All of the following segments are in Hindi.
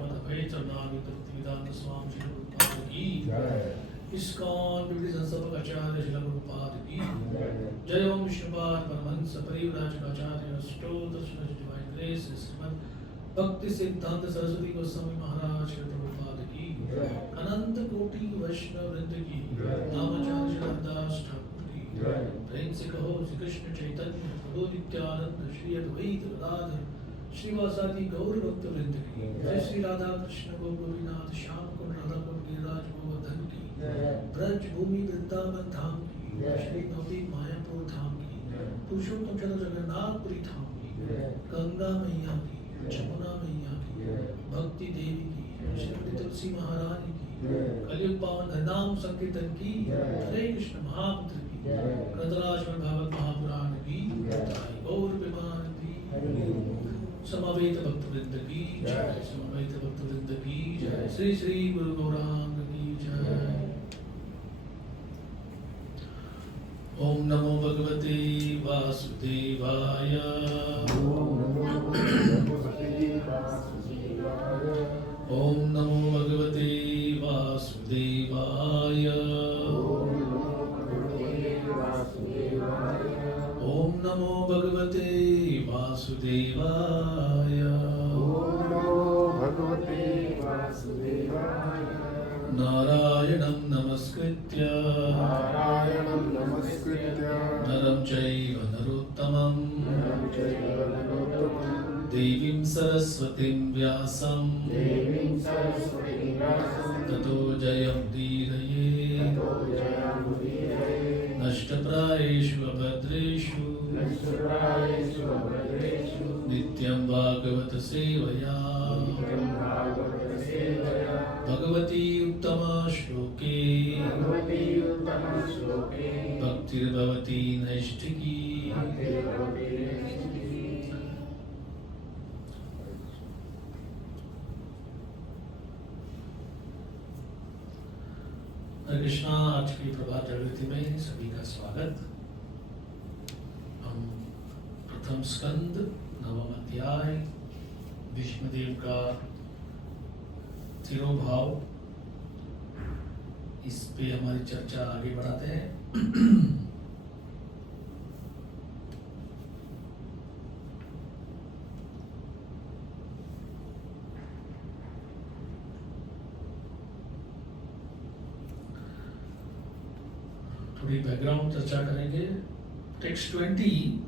श्रीमद् चरणामृत भक्तिवेदांत स्वामी श्री प्रभुपाद की इस्कॉन विधि संस्थापक आचार्य श्री प्रभुपाद की जय। ओम विष्णुपाद परमहंस परिव्राजकाचार्य अष्टोत्तर श्री डिवाइन ग्रेस श्रीमद् भक्ति सिद्धांत सरस्वती गोस्वामी महाराज श्री प्रभुपाद की अनंत कोटि वैष्णव वृंद की नामाचार्य श्री हरदास ठाकुर की प्रेम से कहो श्री कृष्ण चैतन्य प्रभु नित्यानंद श्री अद्वैत गदाधर श्रीवासादि गौर भक्त वृंद की जय। श्री राधा कृष्ण गोपीनाथ श्याम कुंड राधा कुंड गिरिराज गोवर्धन की ब्रज भूमि वृंदावन धाम की श्री नवदीप मायापुर धाम की पुरुषोत्तम चंद्र जगन्नाथपुरी धाम की गंगा मैया की जमुना मैया की भक्ति देवी की श्रीमती तुलसी महारानी की कलयुग पावन हरिनाम संकीर्तन की हरे कृष्ण महामंत्र की ग्रंथराज भागवत महापुराण की गौर विमान की समवेत भक्त वृंद की जय। समवेत भक्त वृंद की जय। श्री श्री गुरु गौरांग की जय। ओम नमो भगवते वासुदेवाय। ओम नमो भगवते वासुदेवाय। ओम नमो भगवते वासुदेवाय। ओम नमो भगवते वासुदेवाय। नारायणं नमस्कृत्य नरं चैव नरोत्तमं देवीं सरस्वतीं व्यासं ततो जयमुदीरये। नष्टप्रायेषु अभद्रेषु नित्यं भागवत सेवया भगवती उत्तम श्लोके भक्तिर्भवती नैष्ठिकी। हरे कृष्णा। आज की प्रभात जागृति में सभी का स्वागत। हम प्रथम स्कंद नवम अध्याय भीष्मदेव का तिरोभाव, इस पे हमारी चर्चा आगे बढ़ाते हैं। थोड़ी बैकग्राउंड चर्चा करेंगे। टेक्स्ट 20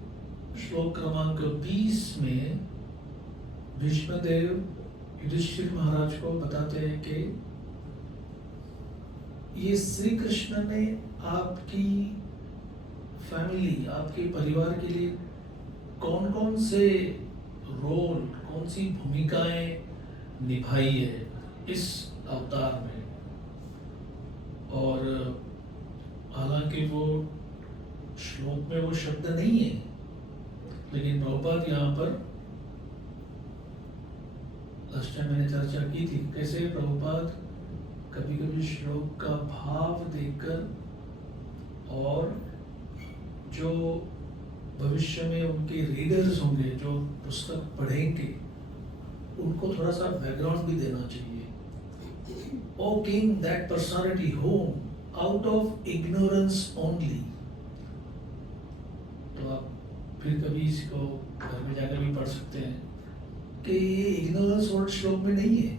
श्लोक क्रमांक 20 में भीष्मदेव युधिष्ठिर महाराज को बताते हैं कि ये श्री कृष्ण ने आपकी फैमिली, आपके परिवार के लिए कौन कौन से रोल, कौन सी भूमिकाएं निभाई है इस अवतार में। और हालांकि वो श्लोक में वो शब्द नहीं है, लेकिन प्रभुपाद यहाँ पर लास्ट टाइम मैंने चर्चा की थी कैसे प्रभुपाद कभी कभी श्लोक का भाव देखकर और जो भविष्य में उनके रीडर्स होंगे, जो पुस्तक पढ़ेंगे, उनको थोड़ा सा बैकग्राउंड भी देना चाहिए। O king, that personality home out of ignorance only. तो आप फिर कभी इसको घर में जाकर भी पढ़ सकते हैं कि ये इग्नोरेंस वर्ड श्लोक में नहीं है।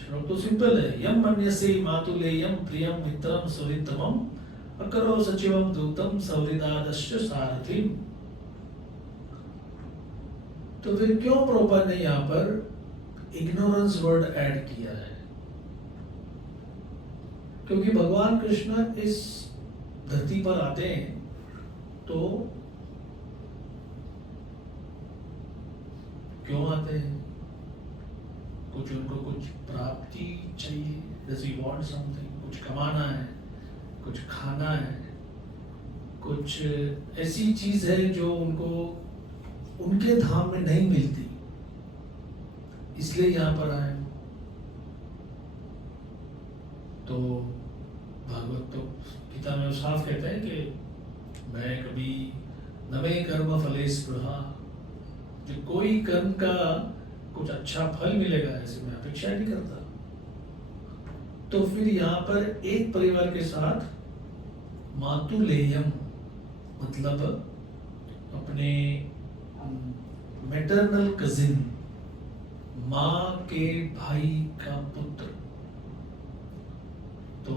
श्लोक तो सिंपल है। यम मन्यसे मातुलेयम प्रियम मित्रम सुहृतमम अकरो सचिवम दूतम सौहृदादश्च सारथिम। तो फिर क्यों प्रभुपाद ने यहाँ पर इग्नोरेंस वर्ड ऐड किया है? क्योंकि भगवान कृष्ण इस धरती पर आते हैं तो क्यों आते हैं? कुछ उनको कुछ प्राप्ति चाहिए, does he want something? कुछ कमाना है, कुछ खाना है, कुछ ऐसी चीज है जो उनको उनके धाम में नहीं मिलती, इसलिए यहाँ पर आए। तो भागवत तो गीता में साफ कहते हैं कि मैं कभी नवे कर्म फले स्पृहा, जो कोई कर्म का कुछ अच्छा फल मिलेगा ऐसे मैं अपेक्षा नहीं करता। तो फिर यहाँ पर एक परिवार के साथ मातुलेयम मतलब अपने मैटरनल कजिन, माँ के भाई का पुत्र, तो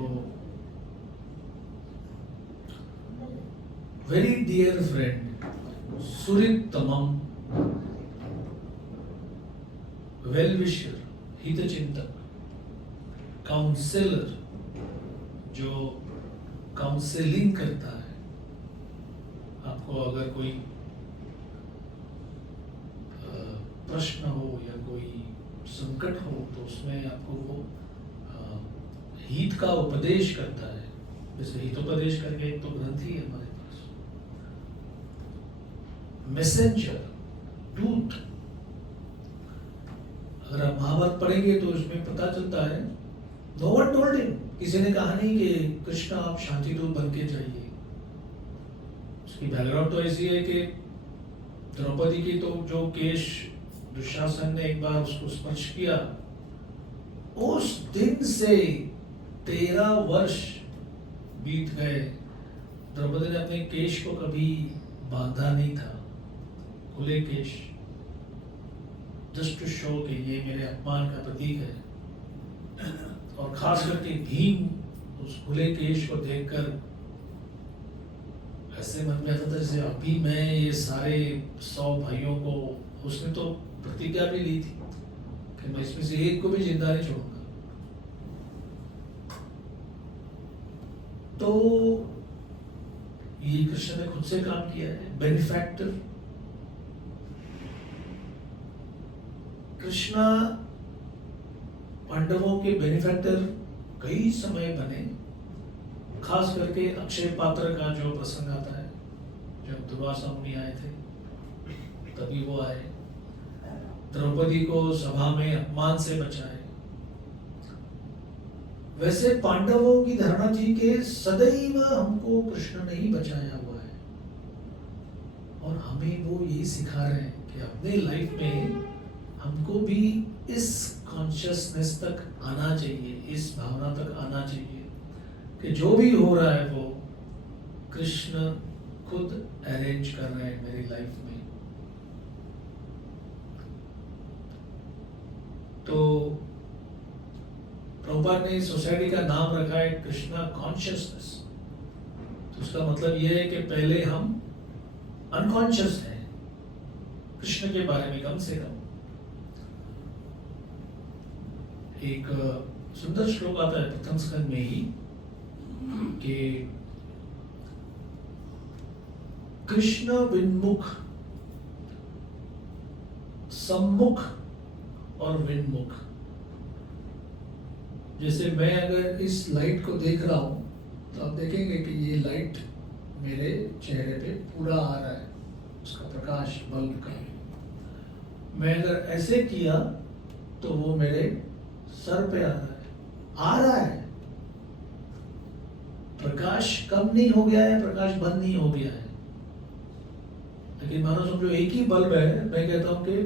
वेरी डियर फ्रेंड, सुहृदतमम, वेल विशर, हितचिंतक, काउंसलर, जो काउंसलिंग करता है। आपको अगर कोई प्रश्न हो या कोई संकट हो तो उसमें आपको वो हित का उपदेश करता है। जैसे हितोपदेश करके एक तो ग्रंथ ही है हमारे पास। मैसेंजर, दूत। अगर आप महाभारत पढ़ेंगे तो उसमें पता चलता है नो वन टोल्ड हिम, किसी ने कहा नहीं कि कृष्ण आप शांति दूत बन के जाइए। उसकी बैकग्राउंड तो ऐसी है कि द्रौपदी की तो जो केश दुशासन ने एक बार उसको स्पर्श किया, उस दिन से 13 वर्ष बीत गए। द्रौपदी ने अपने केश को कभी बांधा नहीं था, खुले केश, जस्ट टू शो कि ये मेरे अपमान का प्रतीक है। और खास करके भीम उस खुले केश को देखकर ऐसे मन में आता था जैसे अभी मैं ये सारे 100 भाइयों को, उसने तो प्रतिज्ञा भी ली थी कि मैं इसमें से एक को भी जिंदा नहीं छोड़ूंगा। तो ये कृष्ण ने खुद से काम किया है, बेनिफैक्टर। कृष्णा पांडवों के बेनिफैक्टर कई समय बने। खास करके अक्षय पात्र का जो प्रसंग आता है, जब दुर्वासा मुनि आए थे तभी वो आए, द्रौपदी को सभा में अपमान से बचाए। वैसे पांडवों की धारणा थी कि सदैव हमको कृष्ण ने ही बचाया हुआ है, और हमें वो यही सिखा रहे हैं कि अपने लाइफ में हमको भी इस कॉन्शियसनेस तक आना चाहिए, इस भावना तक आना चाहिए कि जो भी हो रहा है वो कृष्ण खुद अरेंज कर रहे हैं मेरी लाइफ में। तो प्रभुपाद ने सोसाइटी का नाम रखा है कृष्णा कॉन्शियसनेस। तो उसका मतलब यह है कि पहले हम अनकॉन्शियस हैं कृष्ण के बारे में, कम से कम। एक सुंदर श्लोक आता है प्रथम स्कंद में ही कि कृष्ण विन्मुख, सम्मुख और विन्मुख। जैसे मैं अगर इस लाइट को देख रहा हूं तो आप देखेंगे कि ये लाइट मेरे चेहरे पे पूरा आ रहा है, उसका प्रकाश बल्ब का। मैं अगर ऐसे किया तो वो मेरे सर पे आ रहा है। प्रकाश कम नहीं हो गया है, प्रकाश बंद नहीं हो गया है। लेकिन मानो समझो एक ही बल्ब है, मैं कहता हूं कि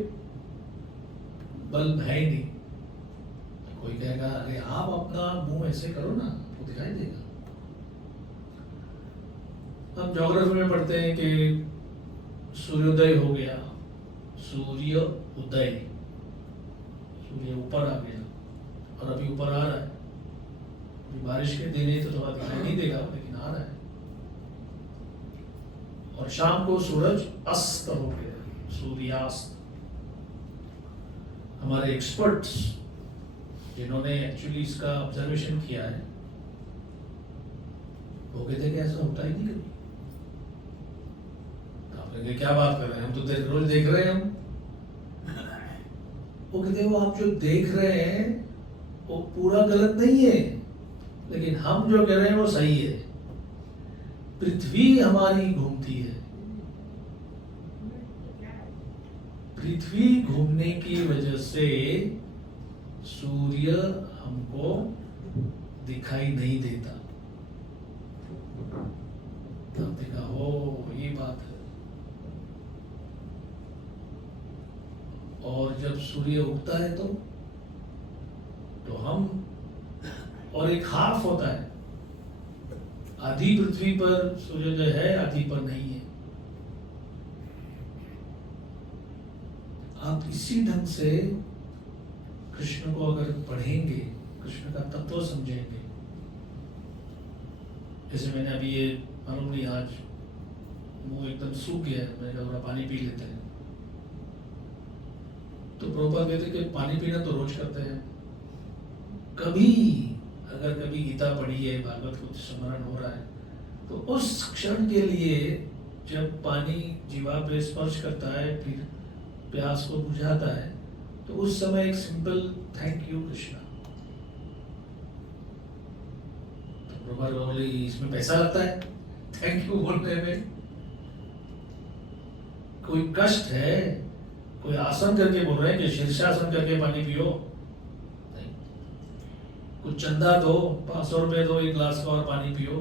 बल्ब है ही नहीं, तो कोई कहेगा अरे आप अपना मुंह ऐसे करो ना, आपको दिखाई देगा। हम ज्योग्राफी में पढ़ते हैं कि सूर्योदय हो गया, सूर्य उदय, सूर्य ऊपर आ गया और अभी ऊपर आ रहा है। अभी बारिश के दिन है तो थोड़ा दिखाई नहीं देगा, लेकिन आ रहा है। और शाम को सूरज अस्त हो गया, सूर्यास्त। हमारे एक्सपर्ट्स जिन्होंने एक्चुअली इसका ऑब्जर्वेशन किया है वो कहते हैं कि ऐसा होता ही नहीं कभी। आपने क्या बात कर रहे हैं, हम तो रोज देख रहे हैं। हम वो कहते हैं वो आप जो देख रहे हैं वो पूरा गलत नहीं है, लेकिन हम जो कह रहे हैं वो सही है। पृथ्वी हमारी घूमती है, पृथ्वी घूमने की वजह से सूर्य हमको दिखाई नहीं देता। तब देखा हो ये बात है। और जब सूर्य उगता है तो हम, और एक हाफ होता है, आधी पृथ्वी पर सूर्योदय है, आधी पर नहीं है। आप इसी ढंग से कृष्ण को अगर पढ़ेंगे, कृष्ण का तत्व समझेंगे, जैसे मैंने अभी ये, मालूम नहीं आज मुंह एकदम सूख गया है, मैंने कहा थोड़ा पानी पी लेते हैं, तो प्रभुपाद कहते कि पानी पीना तो रोज करते हैं, कभी अगर कभी गीता पढ़ी है, भागवत कुछ स्मरण हो रहा है, तो उस क्षण के लिए जब पानी जीवा पे स्पर्श करता है, फिर प्यास को बुझाता है, तो उस समय एक सिंपल थैंक यू कृष्णा। तो प्रभुपाद बोले इसमें पैसा लगता है थैंक यू बोलने में? कोई कष्ट है? कोई आसन करके बोल रहे हैं कि शीर्षासन करके पानी पियो? नहीं। कुछ चंदा दो, 500 रुपए दो, एक ग्लास का और पानी पियो।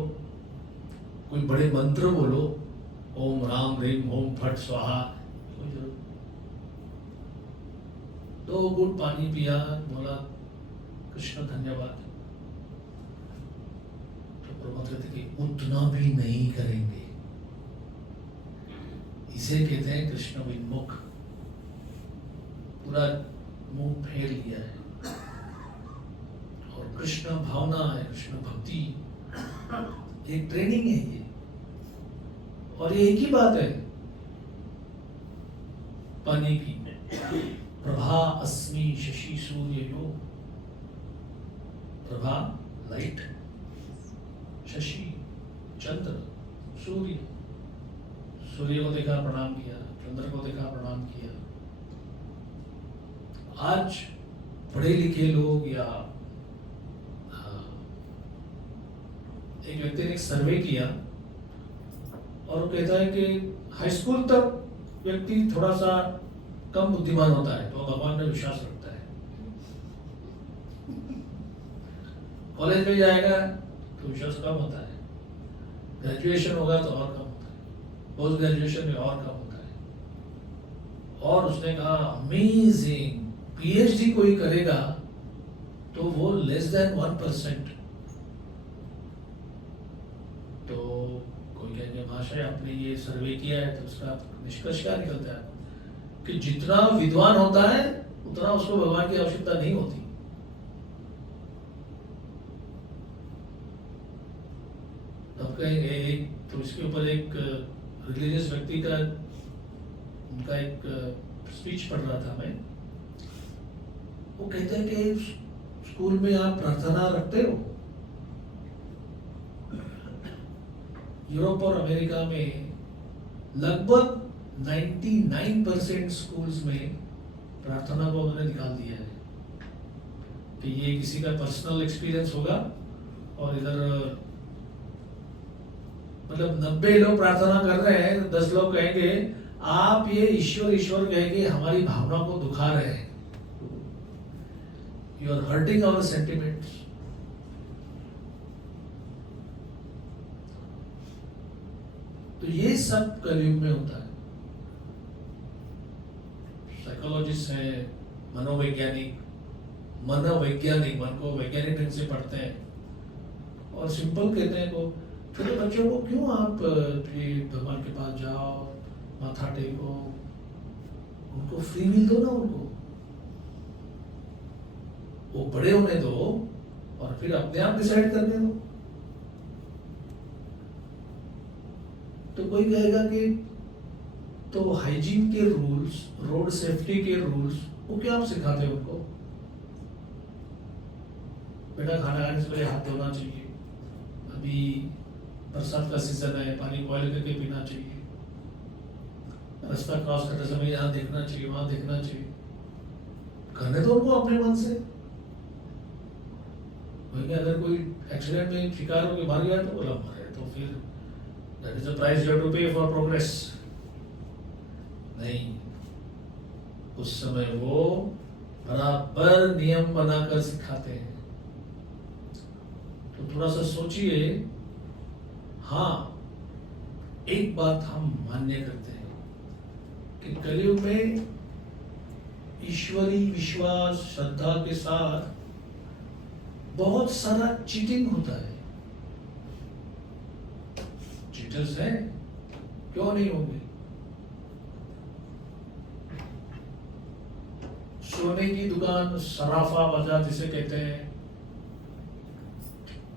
कोई बड़े मंत्र बोलो, ओम राम ह्रीम ओम फट स्वाहा, कोई जरूरत। 2 घूंट पानी पिया, बोला कृष्ण धन्यवाद। तो प्रभु कहते कि उतना भी नहीं करेंगे, इसे कहते हैं कृष्ण विन्मुख, पूरा मुंह फेर लिया है। और कृष्ण भावना है, कृष्ण भक्ति, एक ट्रेनिंग है ये, और ये एक ही बात है पानी की। प्रभा अस्मि शशि सूर्य यो, प्रभा लाइट, शशि चंद्र, सूर्य, सूर्य को देखा प्रणाम किया, चंद्र को देखा प्रणाम किया। आज पढ़े लिखे लोग या एक व्यक्ति ने एक सर्वे किया और वो कहता है कि हाई स्कूल तक व्यक्ति थोड़ा सा कम बुद्धिमान होता है तो भगवान में विश्वास रखता है, कॉलेज में जाएगा तो विश्वास कम होता है, ग्रेजुएशन होगा तो और कम होता है, पोस्ट ग्रेजुएशन में और कम होता है। और उसने कहा अमेजिंग, पीएचडी कोई करेगा तो वो लेस देन 1%। तो कोई कहेंगे महाशय आपने ये सर्वे किया है तो उसका निष्कर्ष क्या निकलता है कि जितना विद्वान होता है उतना उसको भगवान की आवश्यकता नहीं होती। तब कहेंगे एक, तो इसके ऊपर एक रिलीजियस व्यक्ति का, उनका एक स्पीच पढ़ रहा था मैं, वो कहते हैं कि स्कूल में आप प्रार्थना रखते हो? यूरोप और अमेरिका में लगभग 99% स्कूल्स में प्रार्थना को उन्होंने निकाल दिया है कि ये किसी का पर्सनल एक्सपीरियंस होगा। और इधर मतलब 90 लोग प्रार्थना कर रहे हैं, 10 लोग कहेंगे आप ये ईश्वर ईश्वर कहेंगे हमारी भावना को दुखा रहे हैं, you are hurting our sentiments. तो ये सब कलयुग में होता है। साइकोलॉजिस्ट है, मनोवैज्ञानिक, मन को वैज्ञानिक ढंग से पढ़ते हैं और सिंपल कहते हैं को छोटे बच्चों को क्यों आप ये भगवान के पास जाओ, माथा टेको, उनको फ्री विल दो ना, उनको वो बड़े होने दो और फिर अपने आप डिसाइड करने दो। तो कोई कहेगा कि तो हाइजीन के रूल्स, रोड सेफ्टी के रूल्स, वो क्या आप सिखाते हो उनको? बेटा खाना खाने से पहले हाथ धोना चाहिए, अभी बरसात का सीजन है, पानी बॉयल करके पीना चाहिए, रास्ता क्रॉस करते समय यहाँ देखना चाहिए, वहां देखना चाहिए। करने तो उनको अपने मन से। वही अगर कोई एक्सीडेंट में शिकार होकर मर गया तो बोला मरे, तो फिर that is the price you have to pay for progress. नहीं, उस समय वो बराबर नियम बनाकर सिखाते हैं। तो थोड़ा सा सोचिए। हाँ, एक बात हम मान्य करते हैं कि कलयुग में ईश्वरी विश्वास श्रद्धा के साथ बहुत सारा चीटिंग होता है। चीटर्स हैं, क्यों नहीं होंगे? सोने की दुकान, सराफा बाजार जिसे कहते हैं,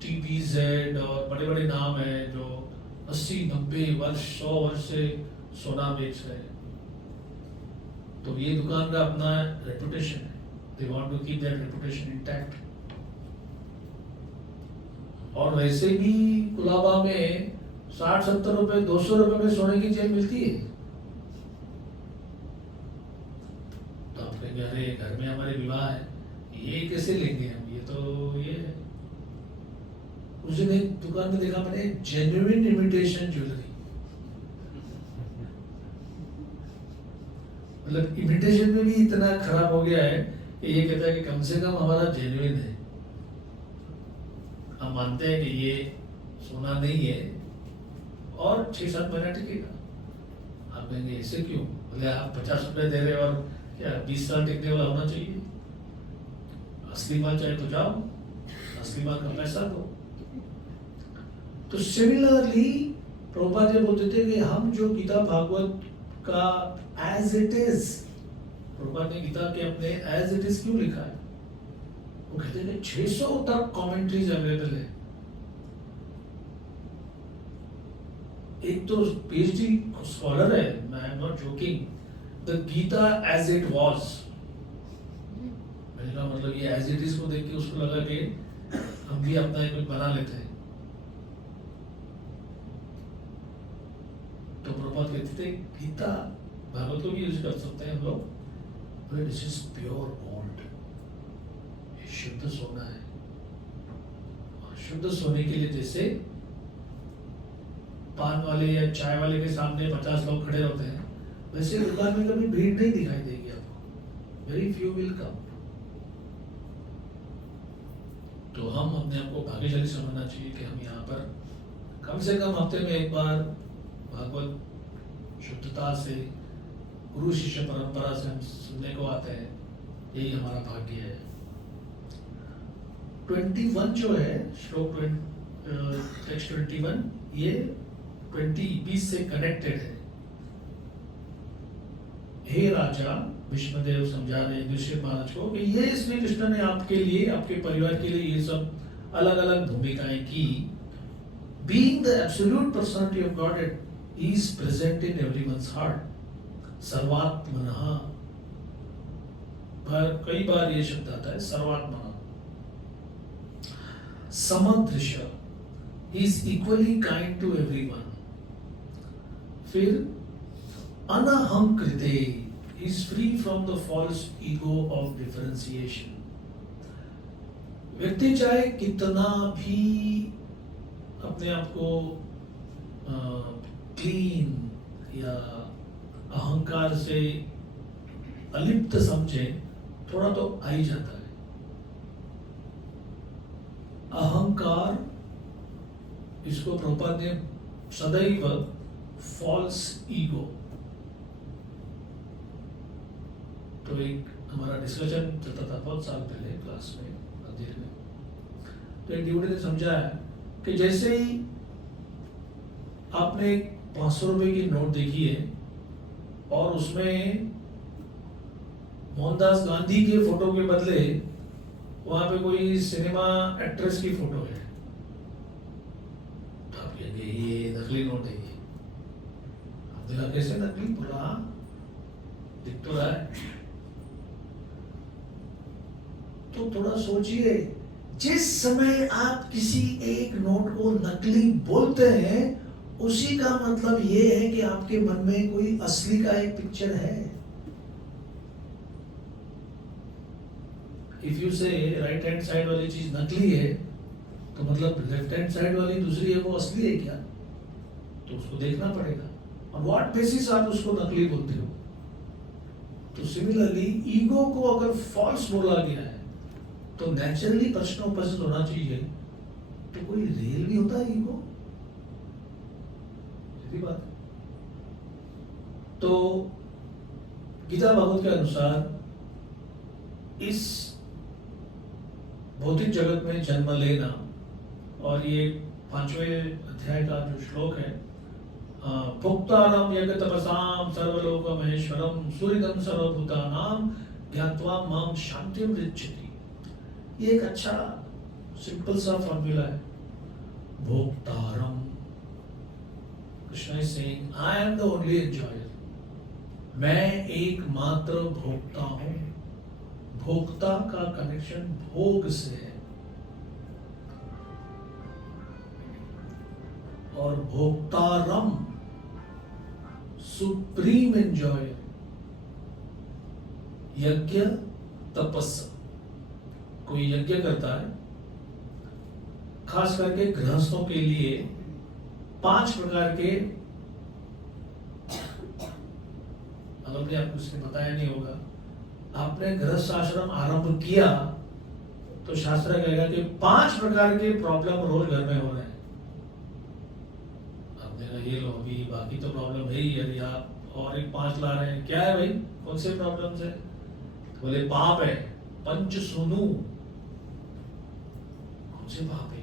TBZ और बड़े बड़े नाम हैं जो 80-90 वर्ष 100 वर्ष से सोना बेच रहे हैं। तो ये दुकान का अपना रेपुटेशन है, they want to keep that reputation intact. और वैसे भी कुलाबा में 60-70 रुपए 200 रुपए में सोने की चेन मिलती है। तो आप कहेंगे अरे घर में हमारे विवाह है, ये कैसे लेंगे हम, ये तो ये है। उस दिन एक दुकान में देखा मैंने जेन्युइन इमिटेशन ज्वेलरी, मतलब इमिटेशन में भी इतना खराब हो गया है कि ये कहता है कि कम से कम हमारा जेन्युइन है। हम मानते हैं कि ये सोना नहीं है और 6-7 महीना टिकेगा। आप कहेंगे ऐसे क्यों? बोले आप 50 रुपए दे रहे हो और क्या 20 साल टिकने वाला होना चाहिए? असली माल चाहे तो जाओ, असली माल का पैसा दो। तो सिमिलरली प्रभुपाद जी बोलते थे कि हम जो गीता भागवत का एज इट इज, प्रभुपाद ने गीता के अपने एज इट इज क्यों लिखा है? वो कहते हैं 600 तक कमेंट्रीज अवेलेबल है। एक तो PhD स्कॉलर है, I am not joking, the Gita as it was. मैंने कहा मतलब ये एज इट इज को देख के उसको लगा कि हम भी अपना कुछ बना लेते हैं। तो प्रभुपाद कहते थे गीता भागवत को भी यूज कर सकते हैं हम लोग, but this is pure gold, ये शुद्ध सोना है। और शुद्ध सोने के लिए जैसे पान वाले या चाय वाले के सामने 50 लोग खड़े होते हैं, वैसे दुकान में कभी भीड़ नहीं दिखाई देगी आपको, वेरी फ्यू विल कम। तो हम अपने आप को भाग्यशाली समझना चाहिए कि हम यहाँ पर कम से कम हफ्ते में एक बार भागवत शुद्धता से, गुरु शिष्य परंपरा से हम सुनने को आते हैं, यही हमारा भाग्य है। 21 जो है श्लोक टेक्स्ट 21, ये 20 से कनेक्टेड है। हे राजा, विष्णुदेव समझा रहे हैं युधिष्ठिर महाराज को कि ये श्री कृष्ण ने आपके लिए, आपके परिवार के लिए ये सब अलग अलग भूमिकाएं की। Being the absolute personality of Godhead, He is present in everyone's heart. सर्वात्मनः, पर कई बार ये शब्द आता है सर्वात्मनः। समदृश, He is equally kind to everyone. फिर अनहंकृते, He is free from the false ego of differentiation. व्यक्ति चाहे कितना भी अपने आप को क्लीन या अहंकार से अलिप्त समझे, थोड़ा तो आ ही जाता है। अहंकार, इसको प्रभुपाद ने सदैव फॉल्स ईगो। तो एक हमारा डिस्कशन चलता था बहुत साल पहले क्लास में, मंदिर में, तो एक ड्यूटी ने समझाया कि जैसे ही आपने 500 रुपए की नोट देखी है और उसमें मोहनदास गांधी के फोटो के बदले वहां पे कोई सिनेमा एक्ट्रेस की फोटो है, तो आप कहेंगे ये नकली नोट है। ये आप देखा कैसे नकली, बोला दिख तो रहा है। तो थोड़ा सोचिए, जिस समय आप किसी एक नोट को नकली बोलते हैं, उसी का मतलब ये है कि आपके मन में कोई असली का एक पिक्चर है। इफ यू से राइट हैंड साइड वाली चीज नकली है, तो मतलब लेफ्ट हैंड साइड वाली दूसरी है, वो असली है क्या? तो उसको देखना पड़ेगा, और व्हाट बेसिस आप उसको नकली बोलते हो। तो सिमिलरली ईगो को अगर फॉल्स बोला गया है, तो नेचुरली प्रश्न उपस्थित होना चाहिए, तो कोई रियल भी होता है ईगो? सीधी बात है। तो गीता भागवत के अनुसार इस भौतिक जगत में जन्म लेना, और ये 5वें अध्याय का जो श्लोक है, भोक्तारम यज्ञ तपसाम सर्वलोक महेश्वरम सूर्यदम सर्वभूतानाम ज्ञात्वा माम शांतिम रिच्यति। ये एक अच्छा सिंपल सा फॉर्मूला है। भोक्तारम, Krishna is saying I am the only enjoyer. मैं एकमात्र भोक्ता हूं। भोक्ता का कनेक्शन भोग से है, और भोक्तारम सुप्रीम एंजॉयर। यज्ञ तपस्या, कोई यज्ञ करता है, खास करके गृहस्थों के लिए 5 प्रकार के, अगर आपको इसने बताया नहीं होगा, आपने गृहस्थ आश्रम आरंभ किया तो शास्त्र कहेगा कि 5 प्रकार के प्रॉब्लम रोज घर में हो रहे हैं। आपने कहा ये लो, अभी बाकी तो प्रॉब्लम है ही, यदि आप और एक 5 ला रहे हैं, क्या है भाई, कौन से प्रॉब्लम है? तो बोले पाप है, पंच सुनू। कौन से पाप है?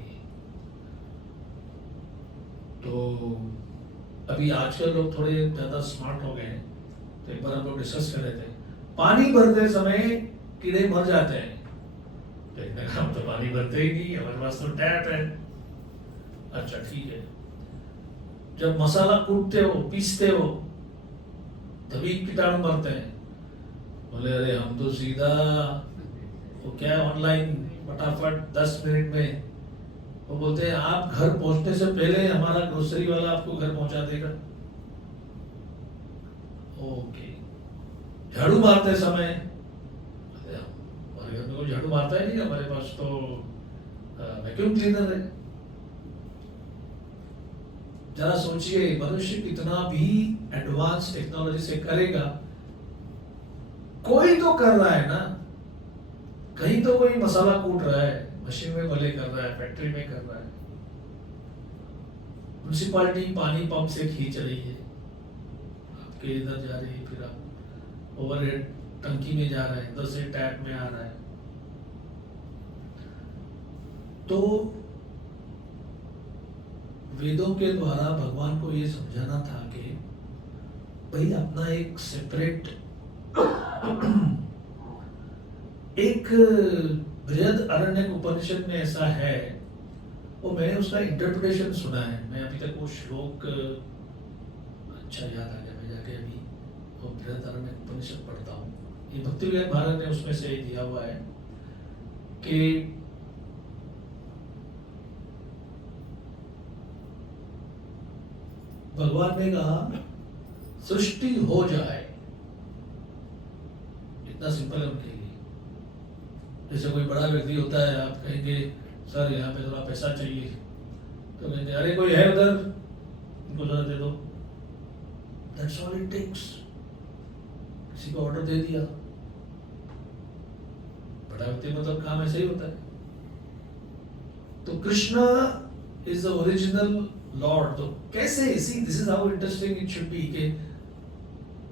तो अभी आजकल लोग थोड़े ज्यादा स्मार्ट हो गए हैं, तो एक बार हम लोग डिस्कस कर रहे थे, पानी भरते समय कीड़े मर जाते हैं। तो हम तो पानी भरते ही नहीं, हमारे पास तो टैप है। अच्छा ठीक है, जब मसाला कूटते हो, पीसते हो, तभी कीटाणु मरते हैं। बोले अरे हम तो सीधा वो क्या ऑनलाइन फटाफट 10 मिनट में, वो बोलते हैं आप घर पहुंचने से पहले हमारा ग्रोसरी वाला आपको घर पहुंचा देगा। ओके, झाड़ू मारते समय, हमारे घर में कोई झाड़ू मारता ही नहीं, हमारे पास तो वैक्यूम क्लीनर है। जरा सोचिए, मनुष्य कितना भी एडवांस टेक्नोलॉजी से करेगा, कोई तो कर रहा है ना, कहीं तो कोई मसाला कूट रहा है, मशीन में भले कर रहा है, फैक्ट्री में कर रहा है, म्युनिसिपालिटी पानी पंप से खींच रही है, आपके इधर जा रही है, फिर आप ओवरहेड टंकी में जा रहा है, इधर से टैप में आ रहा है। तो वेदों के द्वारा भगवान को ये समझाना था कि भाई अपना एक सेपरेट एक बृहद अरण्यक उपनिषद में ऐसा है, वो मैंने उसका इंटरप्रिटेशन सुना है, मैं अभी तक वो श्लोक अच्छा याद आ गया, मैं जाके अभी वो बृहद अरण्यक उपनिषद पढ़ता हूँ। ये भक्तिविलास महाराज ने उसमें से दिया हुआ है कि भगवान ने कहा सृष्टि हो जाए, इतना सिंपल है उनके लिए। जैसे कोई बड़ा व्यक्ति होता है, आप कहेंगे सर यहाँ पे थोड़ा पैसा चाहिए, तो कहेंगे अरे कोई है उधर, उनको जरा दे दो, दैट्स ऑल इट टेक्स। किसी को ऑर्डर दे दिया, बड़ा व्यक्ति मतलब काम ऐसे ही होता है। तो Krishna is the original lord. तो कैसे, see this is how interesting it should be कि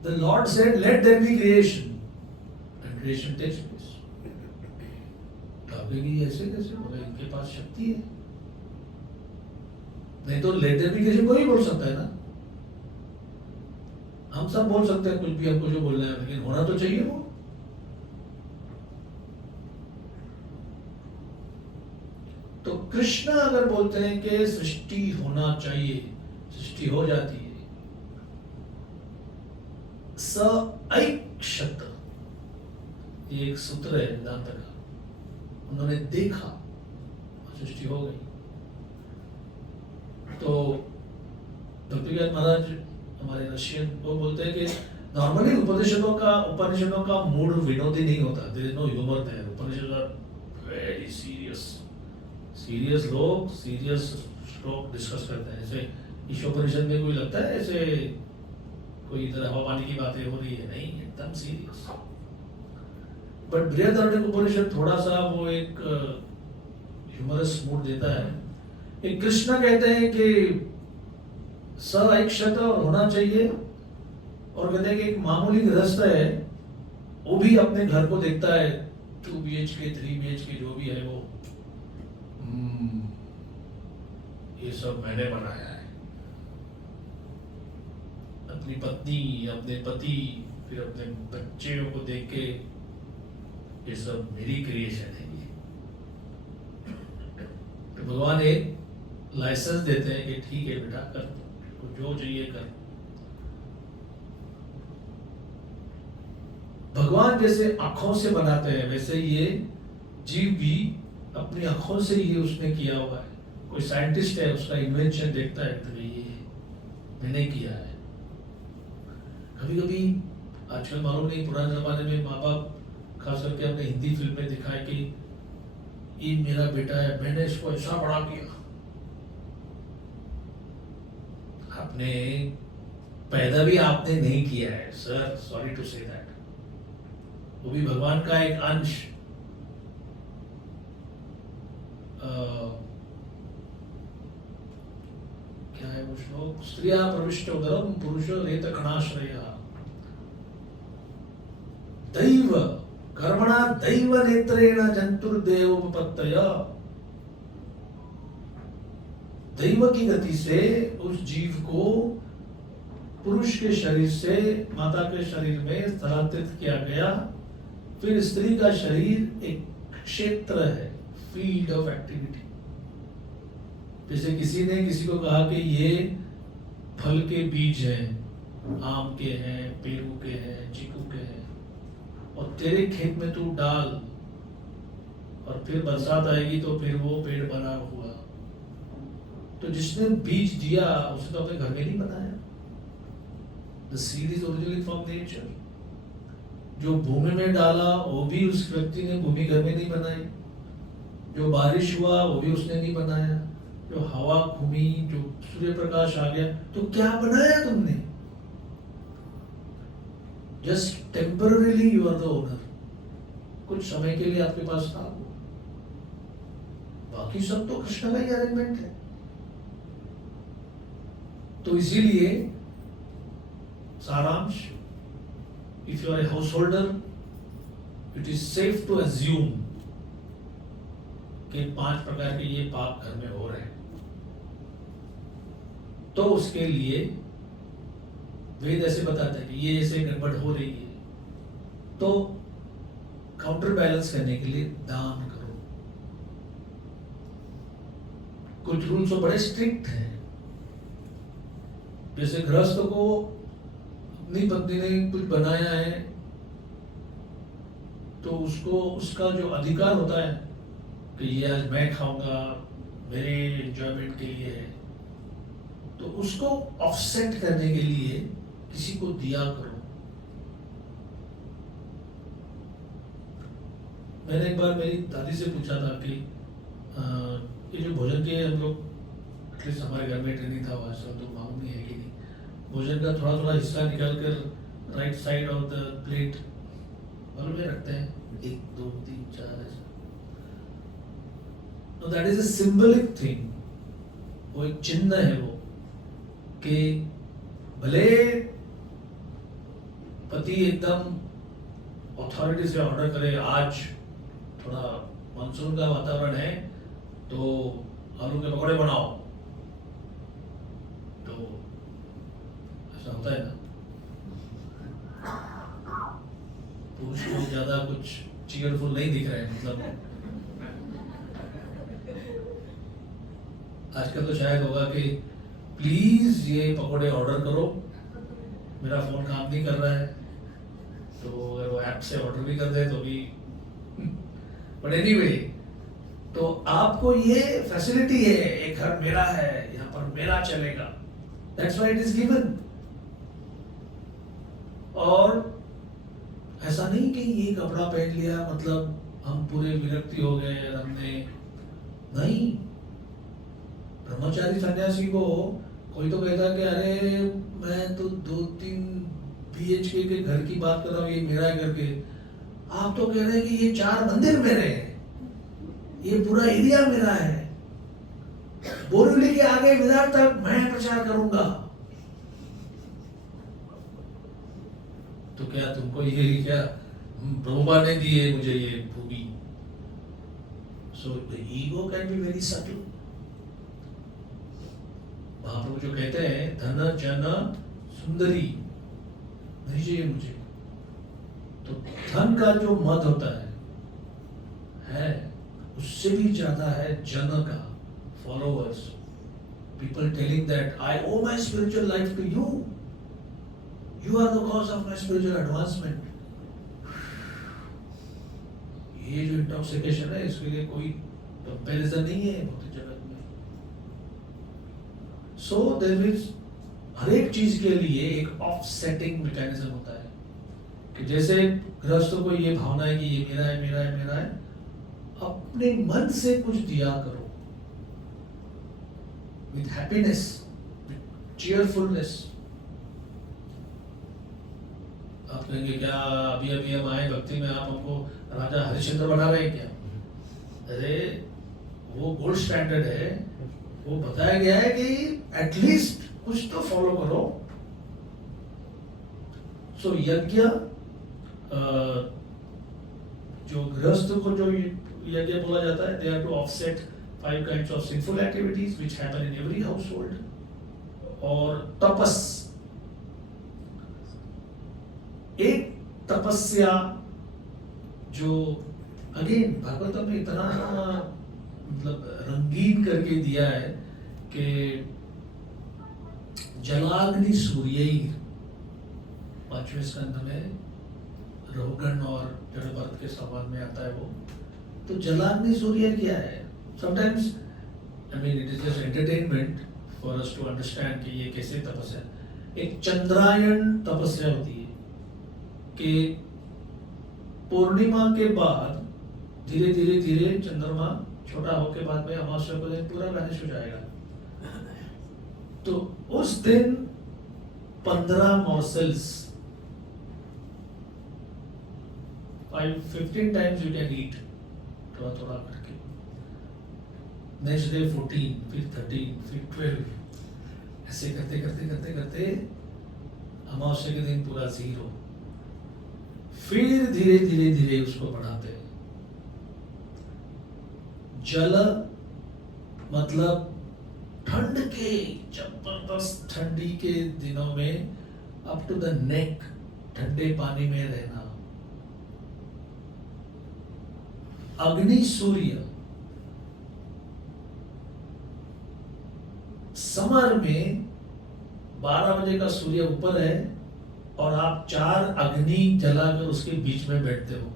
the lord said let there be creation and creation takes place. ये ऐसे कैसे बोले, इनके पास शक्ति है, नहीं तो लेट देयर बी क्रिएशन कोई बोल सकता है ना, हम सब बोल सकते हैं कुछ भी, हमको जो बोलना है, लेकिन होना तो चाहिए वो। तो कृष्ण अगर बोलते हैं कि सृष्टि होना चाहिए, सृष्टि हो जाती है। सऐक्षत, ये एक सूत्र है वेदांत का, उन्होंने देखा सृष्टि हो गई। तो भक्तिविलास महाराज हमारे रशियन वो बोलते हैं कि नॉर्मली उपनिषदों का मूड विनोदी नहीं होता, there is no humour there. Upanishad are very serious लोग सीरियस श्लोक डिस्कस करते हैं। जैसे ईशोपनिषद में कोई लगता है ऐसे कोई इधर हवा पानी की बातें हो रही है, नहीं, एकदम सीरियस। बट बृहदारण्यक उपनिषद थोड़ा सा वो एक ह्यूमरस मूड देता है। एक कृष्ण कहते हैं कि सऐक्षत और होना चाहिए, और कहते हैं कि एक मामूली गृहस्थ है, वो भी अपने घर को देखता है 2 BHK 3 BHK जो भी है वो ये सब मैंने बनाया है। अपनी पत्नी, अपने पति, फिर अपने बच्चों को देख के ये सब मेरी क्रिएशन है। ये तो भगवान एक लाइसेंस देते हैं कि ठीक है बेटा कर, तो जो चाहिए कर। भगवान जैसे आंखों से बनाते हैं वैसे ये जीव भी अपनी आंखों से ही उसने किया हुआ है। कोई साइंटिस्ट है उसका इन्वेंशन देखता है तो ये मैंने किया है। कभी कभी आजकल मालूम नहीं, पुराने जमाने में माँ बाप खास करके अपने हिंदी फिल्म में दिखाए कि ये मेरा बेटा है, मैंने इसको ऐसा बड़ा किया। आपने पैदा भी आपने नहीं किया है sir, sorry to say that. वो भी भगवान का एक अंश। क्या है वो श्लोक? स्त्रिया प्रविष्ट उदरम पुरुष रेत कणाश्रया दैव कर्मणा दैव नेत्रेण जंतुर्देवोपपत्तया। दैव की गति से उस जीव को पुरुष के शरीर से माता के शरीर में स्थानांतरित किया गया। फिर स्त्री का शरीर एक क्षेत्र है, फील्ड ऑफ एक्टिविटी। जैसे किसी ने किसी को कहा कि ये फल के बीज हैं, आम के हैं, पेरू के हैं, चीकू के हैं, और तेरे खेत में तू डाल और फिर बरसात आएगी तो फिर वो पेड़ बना हुआ। तो जिसने बीज दिया उसने तो अपने घर में नहीं बनाया। The seed is originally from nature. जो भूमि में डाला वो भी उस व्यक्ति ने भूमि घर में नहीं बनाई। जो बारिश हुआ वो भी उसने नहीं बनाया। जो हवा घूमी, जो सूर्य प्रकाश आ गया, तो क्या बनाया तुमने? Just temporarily you are the owner. कुछ समय के लिए आपके पास था, बाकी सब तो कृष्ण का ही अरेंजमेंट है। तो इसीलिए सारांश, if you are a householder, it is safe to assume कि 5 प्रकार के ये पाप घर में हो रहे हैं। तो उसके लिए वेद ऐसे बताते हैं कि ये ऐसे गड़बड़ हो रही है, तो काउंटर बैलेंस करने के लिए दान करो। कुछ रूल्स तो बड़े स्ट्रिक्ट हैं। जैसे गृहस्थ को अपनी पत्नी ने कुछ बनाया है तो उसको उसका जो अधिकार होता है कि ये आज मैं खाऊंगा, मेरे एंजॉयमेंट के लिए है, तो उसको ऑफसेट करने के लिए किसी को दिया करो। मैंने एक बार मेरी दादी से पूछा था कि ये जो भोजन के हम लोग, एटलीस्ट हमारे घर में ट्रेनिंग था वहाँ से, तो मालूम नहीं है कि नहीं, भोजन का थोड़ा थोड़ा हिस्सा निकाल कर right side of the plate मालूम में रखते हैं, 1 2 3 4 ऐसा। तो that is a symbolic thing. वो एक चिन्ह है वो कि भले पति एकदम अथॉरिटी से ऑर्डर करे, आज थोड़ा मानसून का वातावरण है तो आलू के पकौड़े बनाओ, तो ऐसा होता है ना। पुरुष लोग ज्यादा कुछ चीयरफुल नहीं दिख रहे हैं, मतलब आजकल तो शायद होगा कि प्लीज ये पकौड़े ऑर्डर करो, मेरा फोन काम नहीं कर रहा है, तो अगर वो ऐप से ऑर्डर भी कर दे तो भी। बट एनीवे, तो आपको ये फैसिलिटी है, एक घर मेरा है, यहाँ पर मेरा चलेगा, that's why it is given. और ऐसा नहीं कि ये कपड़ा पहन लिया मतलब हम पूरे विरक्ति हो गए, हमने नहीं। ब्रह्मचारी सन्यासी को कोई तो कहता कि अरे मैं तो 2-3 BHK के घर की बात कर रहा हूँ, ये मेरा है करके। आप तो कह रहे हैं कि ये 4 मंदिर मेरे हैं, ये पूरा एरिया मेरा है, बोरीवली के आगे विरार तक मैं प्रचार करूंगा। तो क्या तुमको ये क्या प्रभुपाद ने दी है मुझे ये भूमि। So the ego can be very subtle. Mahaprabhu जो कहते हैं धन जन सुंदरी नहीं चाहिए मुझे, तो धन का जो मद होता है उससे भी ज्यादा है जन का, followers, people telling that I owe my spiritual life to you, you are the cause of my spiritual advancement. ये जो इंटॉक्सिकेशन है इसके लिए कोई कंपैरिजन नहीं है भौतिक जगत में। सो देयर इज हर एक चीज के लिए एक ऑफसेटिंग मैकेनिज्म होता है कि जैसे गृहस्थों को ये भावना है कि ये मेरा है मेरा है मेरा है, अपने मन से कुछ दिया करो विद हैप्पीनेस, विद चीयरफुलनेस। आप कहेंगे क्या अभी अभी हम आए भक्ति में, आप हमको राजा हरिश्चंद्र बना रहे हैं क्या? अरे वो गोल्ड स्टैंडर्ड है, वो बताया गया है कि एटलीस्ट कुछ तो फॉलो करो। सो यज्ञ, जो गृहस्थ को जो यज्ञ बोला जाता है, they are to offset 5 kinds of sinful activities which happen in every household. और तपस, एक तपस्या जो अगेन भागवतम में इतना मतलब रंगीन करके दिया है कि जलाग्नि सूर्यैर, 5वें स्कंद में रोहगण और जड़भरत के संवाद में आता है वो। तो जलाग्नि सूर्य क्या है? Sometimes I mean it is just entertainment for us to understand कि ये कैसे तपस्या। एक चंद्रायन तपस्या होती है कि पूर्णिमा के बाद धीरे धीरे धीरे चंद्रमा छोटा होके बाद में अमावस्या को दिन पूरा वैनिश हो जाएगा। तो उस दिन 15 मॉर्सल्स, 15 times you can eat, थोड़ा थोड़ा करके। नेक्स्ट डे 14, फिर 13, फिर 12, ऐसे करते करते करते करते अमावस्या के दिन पूरा 0, फिर धीरे धीरे धीरे उसको बढ़ाते हैं। जल मतलब ठंड के, जबरदस्त ठंडी के दिनों में अप टू द नेक ठंडे पानी में रहना। अग्नि सूर्य, समर में 12 बजे का सूर्य ऊपर है और आप 4 अग्नि जलाकर उसके बीच में बैठते हो।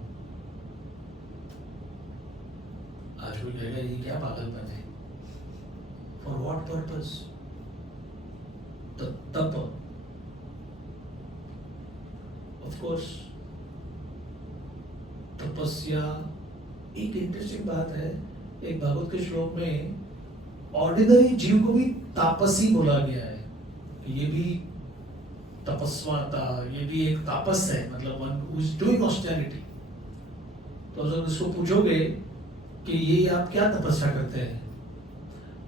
आज कोई कहेगा ये क्या पागलपन है? For what purpose? तप। ऑफ कोर्स तपस्या। एक इंटरेस्टिंग बात है, एक भागवत के श्लोक में ऑर्डिनरी जीव को भी तापसी बोला गया है। ये भी तपस्वा था, ये भी एक तापस है, मतलब one who is doing austerity. तो अगर उसको पूछोगे कि ये आप क्या तपस्या करते हैं,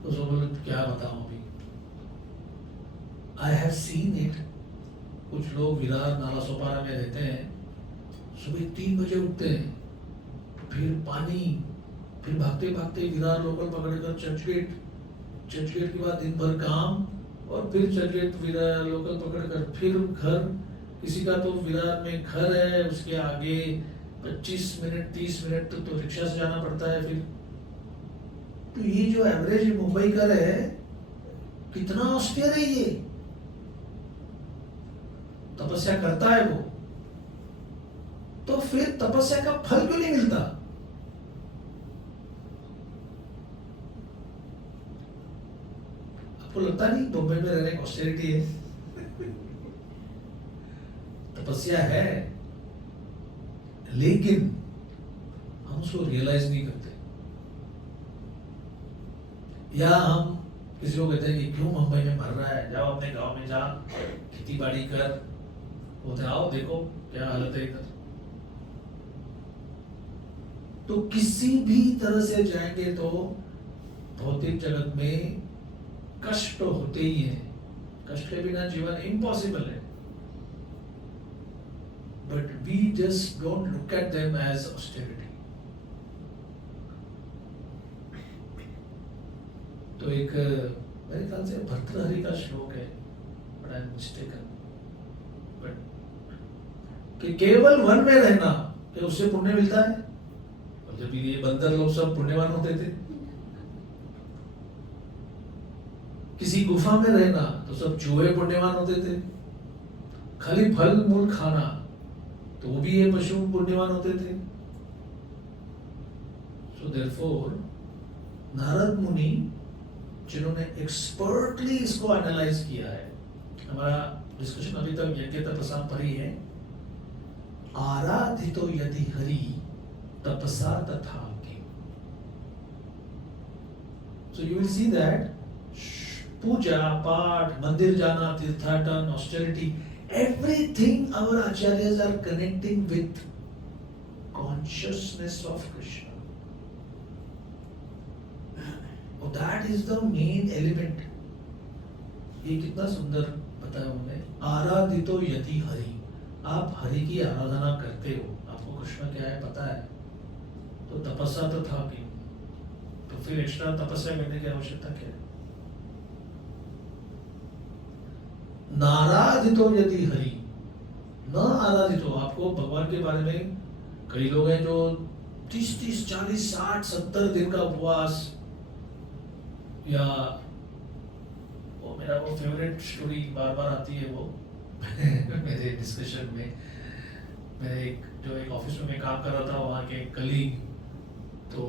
तो उसको बोले क्या बताऊं अभी। I have seen it. कुछ लोग विरार नालासोपारा में रहते हैं, सुबह 3 बजे उठते हैं, फिर पानी, फिर भागते भागते विरार लोकल पकड़कर चर्चगेट के बाद दिन भर काम, और फिर चर्चगेट विरार लोकल पकड़कर फिर घर। किसी का तो विरार में घर है, उसके आगे 25 मिनट 30 मिनट तो रिक्शा से जाना पड़ता है। फिर तो ये जो एवरेज मुंबई का है, कितना ऑस्टियर है ये, तपस्या करता है वो, तो फिर तपस्या का फल क्यों नहीं मिलता? आपको लगता नहीं बॉम्बे में रहने ऑस्टेरिटी है? तपस्या है, लेकिन हम उसको रियलाइज नहीं करते। या हम किसी को कहते हैं कि क्यों मुंबई में मर रहा है, जाओ अपने गांव में जा, खेती बाड़ी कर, बोलते आओ देखो क्या हालत है इधर। तो किसी भी तरह से जाएंगे तो भौतिक जगत में कष्ट तो होते ही है। कष्ट के बिना जीवन इम्पॉसिबल है। but we just don't look at them as austerity. तो एक मेरे ख्याल से भर्तृहरि का श्लोक है, but I am mistaken, but कि केवल वन में रहना तो उससे पुण्य मिलता है। और जब ये बंदर लोग सब पुण्यवान होते थे, किसी गुफा में रहना तो सब चूहे पुण्यवान होते थे, खाली फल मूल खाना तो वो भी ये पशु पुण्यवान होते थे। सो देयरफॉर नारद मुनि जिन्होंने एक्सपर्टली इसको एनालाइज किया है, हमारा डिस्कशन अभी तक यज्ञ तपसा पर ही है, आराधितो यदि हरि तपसा तथा किम। So you will see that puja पाठ, मंदिर जाना, तीर्थाटन, austerity, everything our acharyas are connecting with consciousness of Krishna. Oh, that is the main element. ये कितना सुंदर बताया उन्होंने, आराधितो यदि हरि, आप हरि की आराधना करते हो, आपको कृष्ण क्या है पता है, तो तपस्या तो था कि, तो फिर एक्स्ट्रा तपस्या करने की आवश्यकता क्या है। नाराधितो यदि हरि, न आराधितो, आपको भगवान के बारे में कई लोग हैं जो 30, 40, 60, 70 दिन का उपवास, या वो मेरा वो फेवरेट स्टोरी बार बार आती है वो मेरे डिस्कशन में, मेरे एक ऑफिस में मैं काम कर रहा था, वहाँ के कलीग, तो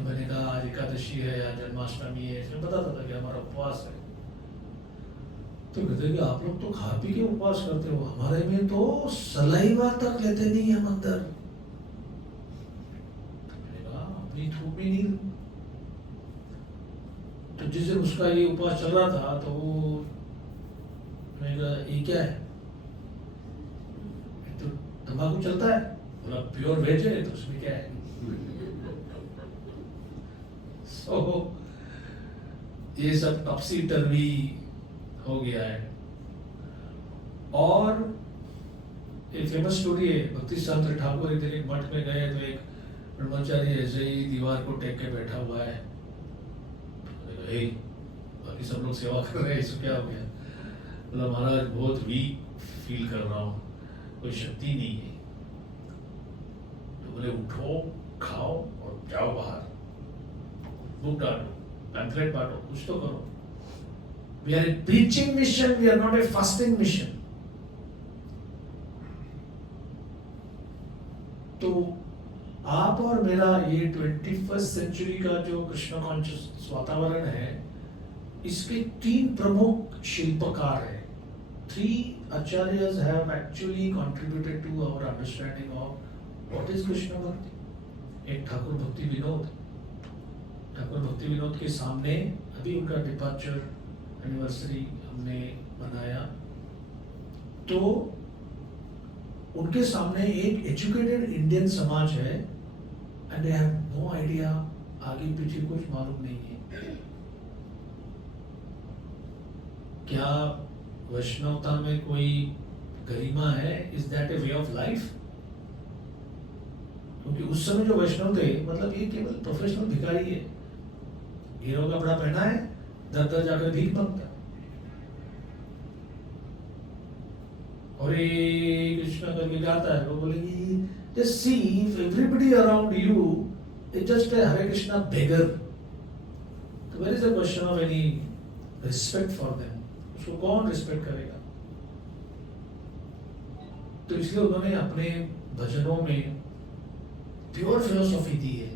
मैंने कहा आज एकादशी है या जन्माष्टमी है, इसमें बताता था कि हमारा उपवास है। तो कहते कि आप लोग तो खा पी के उपवास करते हो, हमारे में तो सलाइवा तक लेते नहीं हम अंदर। अपनी थूक भी नहीं। तो जिस दिन उसका ये उपवास चल रहा था तो मैंने कहा ये क्या है, तो तंबाकू चलता है, बोला प्योर वेज है तो उसमें क्या है। सो ये सब टॉप्सी टर्वी हो गया है। और एक फेमस स्टोरी है, भक्ति चंद्र ठाकुर एक दिन एक मठ में गए तो एक ब्रह्मचारी ऐसे ही दीवार को टेक के बैठा हुआ है, बाकी सब लोग सेवा कर रहे हैं, इसको क्या हो गया, बोला महाराज बहुत वीक फील कर रहा हूँ, कोई शक्ति नहीं है। तो बोले उठो, खाओ और जाओ बाहर, बुक डालो, पैम्फलेट बांटो, कुछ तो करो। We are a preaching mission, we are not a fasting mission. तो आप और मेरा ये 21st सेंचुरी का जो कृष्ण कॉन्शियस वातावरण है, इसके 3 प्रमुख शिल्पकार हैं। 3 acharyas have actually contributed to our understanding of what is Krishna Bhakti. एक ठाकुर भक्ति विनोद, ठाकुर भक्ति विनोद के सामने अभी उनका डिपार्चर एनिवर्सरी हमने मनाया, तो उनके सामने एक एजुकेटेड इंडियन समाज है, and they have no idea, आगे पीछे कुछ मालूम नहीं है। क्या वैष्णवता में कोई गरिमा है? Is that A way of life? क्योंकि उस समय जो वैष्णव थे, मतलब ये केवल प्रोफेशनल भिखारी है, हीरो का कपड़ा पहना है, दर दर जाकर भीख मांगता, और ये कृष्ण करके गाता है। लोग बोलेंगे just see if everybody around you is just a Hare Krishna beggar, तो where is a question of any respect for them, उसको कौन रिस्पेक्ट करेगा? तो इसलिए उन्होंने अपने भजनों में प्योर फिलोसॉफी दी है,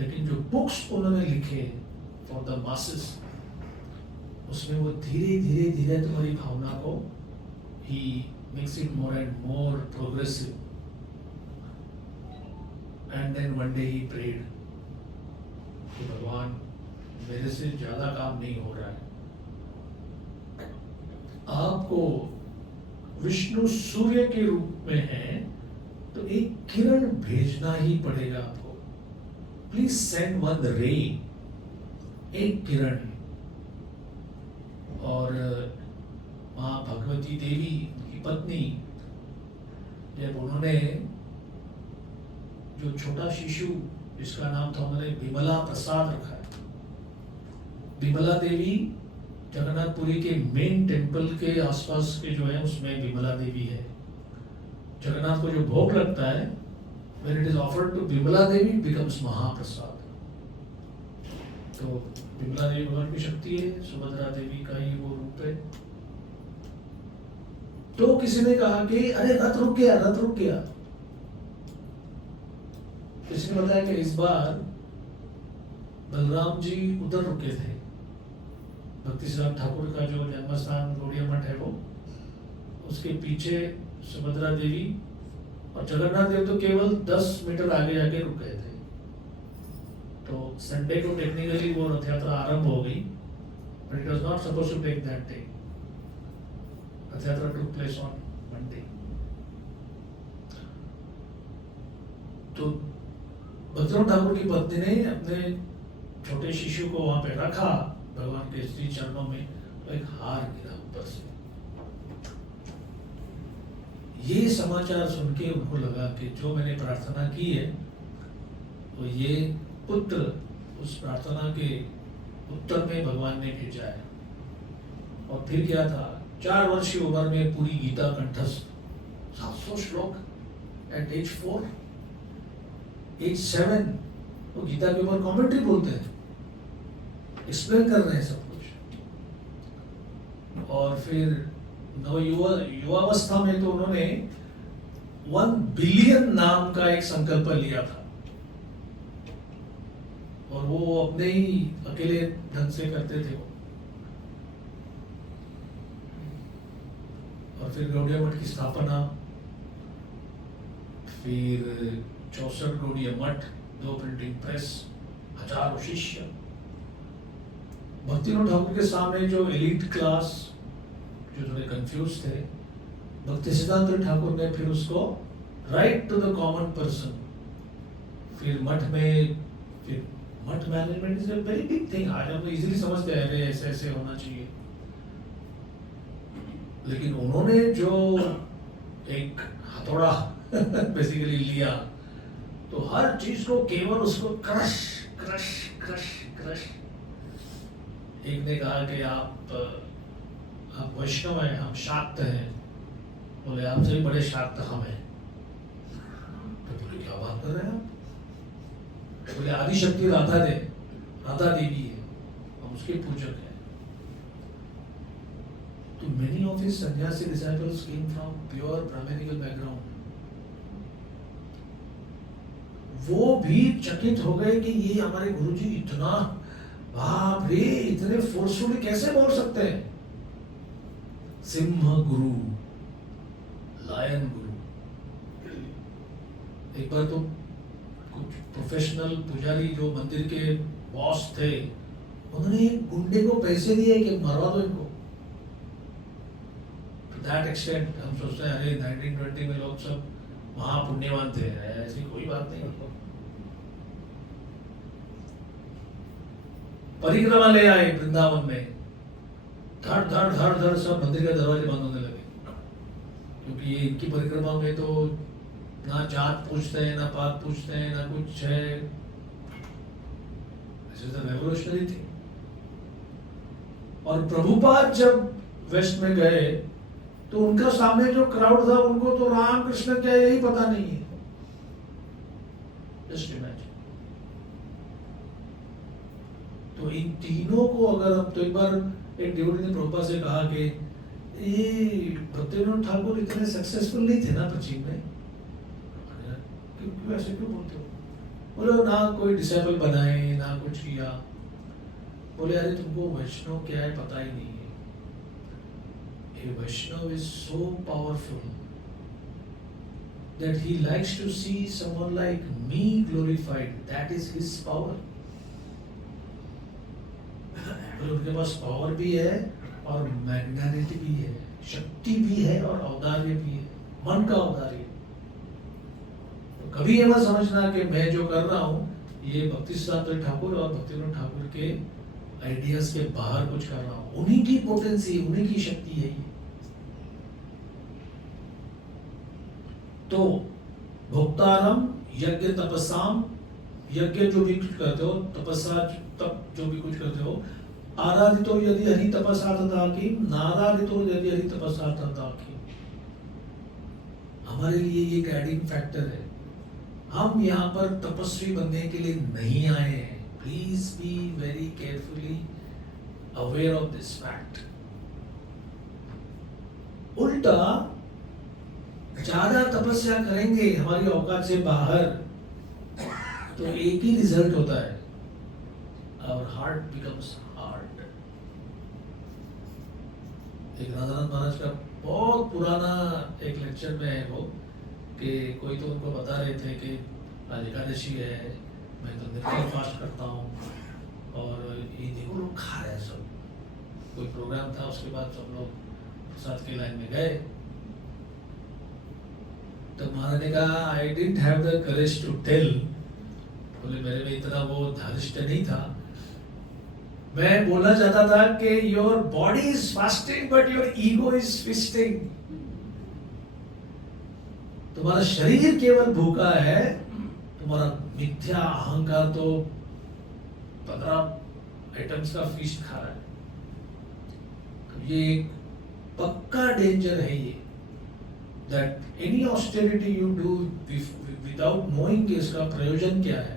लेकिन जो बुक्स उन्होंने लिखे फॉर द मासेस, उसमें वो धीरे धीरे धीरे तुम्हारी भावना को ही makes it more and more progressive. And then one day he prayed कि भगवान मेरे से ज्यादा काम नहीं हो रहा है, आपको विष्णु सूर्य के रूप में है तो एक किरण भेजना ही पड़ेगा आपको, प्लीज सेंड वन रे, एक किरण। और माँ भगवती देवी की पत्नी जब उन्होंने जो छोटा शिशु जिसका नाम था उन्होंने विमला प्रसाद रखा है। विमला देवी जगन्नाथपुरी के मेन टेम्पल के आसपास के जो है उसमें विमला देवी है। जगन्नाथ को जो भोग लगता है when it is offered to Vimla Devi becomes महाप्रसाद। तो विमला देवी भगवान की शक्ति है, सुभद्रा देवी का ही वो रूप है। तो किसी ने कहा कि अरे रथ रुक गया, रथ रुक गया। किसी ने बताया कि इस बार बलराम जी उधर रुके थे, भक्ति सिद्धांत ठाकुर का जो जन्म स्थान गौड़िया मठ है वो, उसके पीछे सुभद्रा देवी और जगन्नाथ देव तो केवल 10 मीटर आगे जाके रुक गए थे। तो संडे को टेक्निकली वो रथ यात्रा आरंभ हो गई, but it was not supposed to take that day. रथ यात्रा टुक प्लेस ऑन मंडे। तो भक्तिनाथ ठाकुर की पत्नी ने अपने छोटे शिशु को वहां पे रखा भगवान के श्री चरणों में, तो एक हार गिरा ऊपर से। ये समाचार सुन के उनको लगा कि जो मैंने प्रार्थना की है तो ये पुत्र उस प्रार्थना के उत्तर में भगवान ने भेजा है। और फिर क्या था, 4 वर्ष की उम्र में पूरी गीता कंठस्थ, 700 श्लोक एट एज 4, एज 7 वो गीता के ऊपर कमेंट्री बोलते हैं, एक्सप्लेन कर रहे हैं सब कुछ। और फिर युवावस्था में तो उन्होंने 1 बिलियन नाम का एक संकल्प लिया था, और वो अपने ही अकेले ढंग से करते थे वो। और फिर गौड़िया मठ की स्थापना, फिर 64 गौड़िया मठ, 2 प्रिंटिंग प्रेस, हजारों शिष्य। भक्तिनाथ ठाकुर के सामने जो एलीट क्लास जो थोड़े कंफ्यूज थे, भक्ति सिद्धांत ठाकुर ने फिर उसको right to the common person. फिर मठ में, फिर मठ management is a very big thing. आज हम इजीली समझते हैं अरे ऐसे ऐसे होना चाहिए, लेकिन उन्होंने जो एक हथौड़ा बेसिकली लिया, तो हर चीज को केवल उसको क्रश क्रश क्रश क्रश। एक ने कहा कि आप वैष्णव हैं, हम शाक्त हैं। बोले आपसे भी बड़े शाक्त हम हैं। तो बोले क्या बात कर रहे हैं आप? बोले आदिशक्ति राधा देवी है, हम उसके पूजक हैं। तो many of his sannyasi disciples came from pure Brahmanical background. वो भी चकित हो गए कि ये हमारे गुरुजी इतना, बाप रे, इतने फोर्सफुली कैसे बोल सकते हैं। सिंह गुरु, लायन गुरु। एक बार तो कुछ प्रोफेशनल पुजारी जो मंदिर के बॉस थे, उन्होंने एक गुंडे को पैसे दिए कि मरवा दो इनको। टू दैट एक्सटेंट हम सोचते हैं अरे 1920 में लोग सब महापुण्यवान थे, ऐसी कोई बात नहीं। परिक्रमा ले आए वृंदावन में, धड़ धड़ धड़ धड़ सब मंदिर के दरवाजे बंद होने लगे, क्योंकि ये इनकी परिक्रमा में तो ना जात पूछते हैं, ना पात पूछते हैं, ना कुछ है। रेवोल्यूशनरी थी। और प्रभुपाद जब वेस्ट में गए तो उनका सामने जो क्राउड था, उनको तो राम कृष्ण क्या यही पता नहीं है। Just imagine. तो इन तीनों को अगर हम, तो एक बार एक डिवोटी ने प्रभुपाद से कहा कि ये भक्तिनाथ ठाकुर इतने सक्सेसफुल नहीं थे ना पश्चिम में, क्यों ऐसे क्यों बोलते हो? बोले ना कोई डिसाइपल बनाए, ना कुछ किया। बोले अरे तुमको वैष्णव क्या है पता ही नहीं है। A Vaishnav is so powerful that he likes to see someone like me glorified. That is his power. उनके पास पावर भी है और मैग्नेटिक भी है, शक्ति भी है और औदार्य भी है, मन का औदार्य। तो कभी ये मत समझना कि मैं जो कर रहा हूँ ये भक्ति सिद्धांत ठाकुर और भक्तिनाथ ठाकुर के आइडियाज के बाहर कुछ कर रहा हूँ। उन्हीं की पोटेंसी, उन्हीं की शक्ति है ये। तो भोक्तारम यज्ञ तपस्साम, यज्ञ जो भी कुछ करते हो, तपस्या तप जो भी कुछ करते हो, आराधितो यदि हरि तपसा तथाकी, नाराधितो यदि हरि तपसा तथाकी। हमारे लिए ये एक एडिंग फैक्टर है। हम यहाँ पर तपस्वी बनने के लिए नहीं आए हैं। Please be very carefully aware of this fact. उल्टा ज्यादा तपस्या करेंगे हमारी औकात से बाहर तो एक ही रिजल्ट होता है, आवर हार्ट बिकम्स हार्ड। एक राधानंद महाराज का बहुत पुराना एक लेक्चर में है वो, कि कोई तो उनको बता रहे थे कि आज एकादशी है, मैं तो निर्जल फास्ट करता हूँ और ये देखो लोग खा रहे हैं सब। कोई प्रोग्राम था, उसके बाद सब लोग प्रसाद की लाइन में गए। तो महाराज ने कहा I didn't have the courage to tell, बोले मेरे में इतना वो धारिष्ट नहीं था। मैं बोलना चाहता था कि your body is fasting but your ego is fisting. तुम्हारा शरीर केवल भूखा है, तुम्हारा मिथ्या अहंकार तो 15 आइटम्स का फीस्ट खा रहा है। तो ये एक पक्का डेंजर है ये, that any austerity you do without knowing कि इसका प्रयोजन क्या है।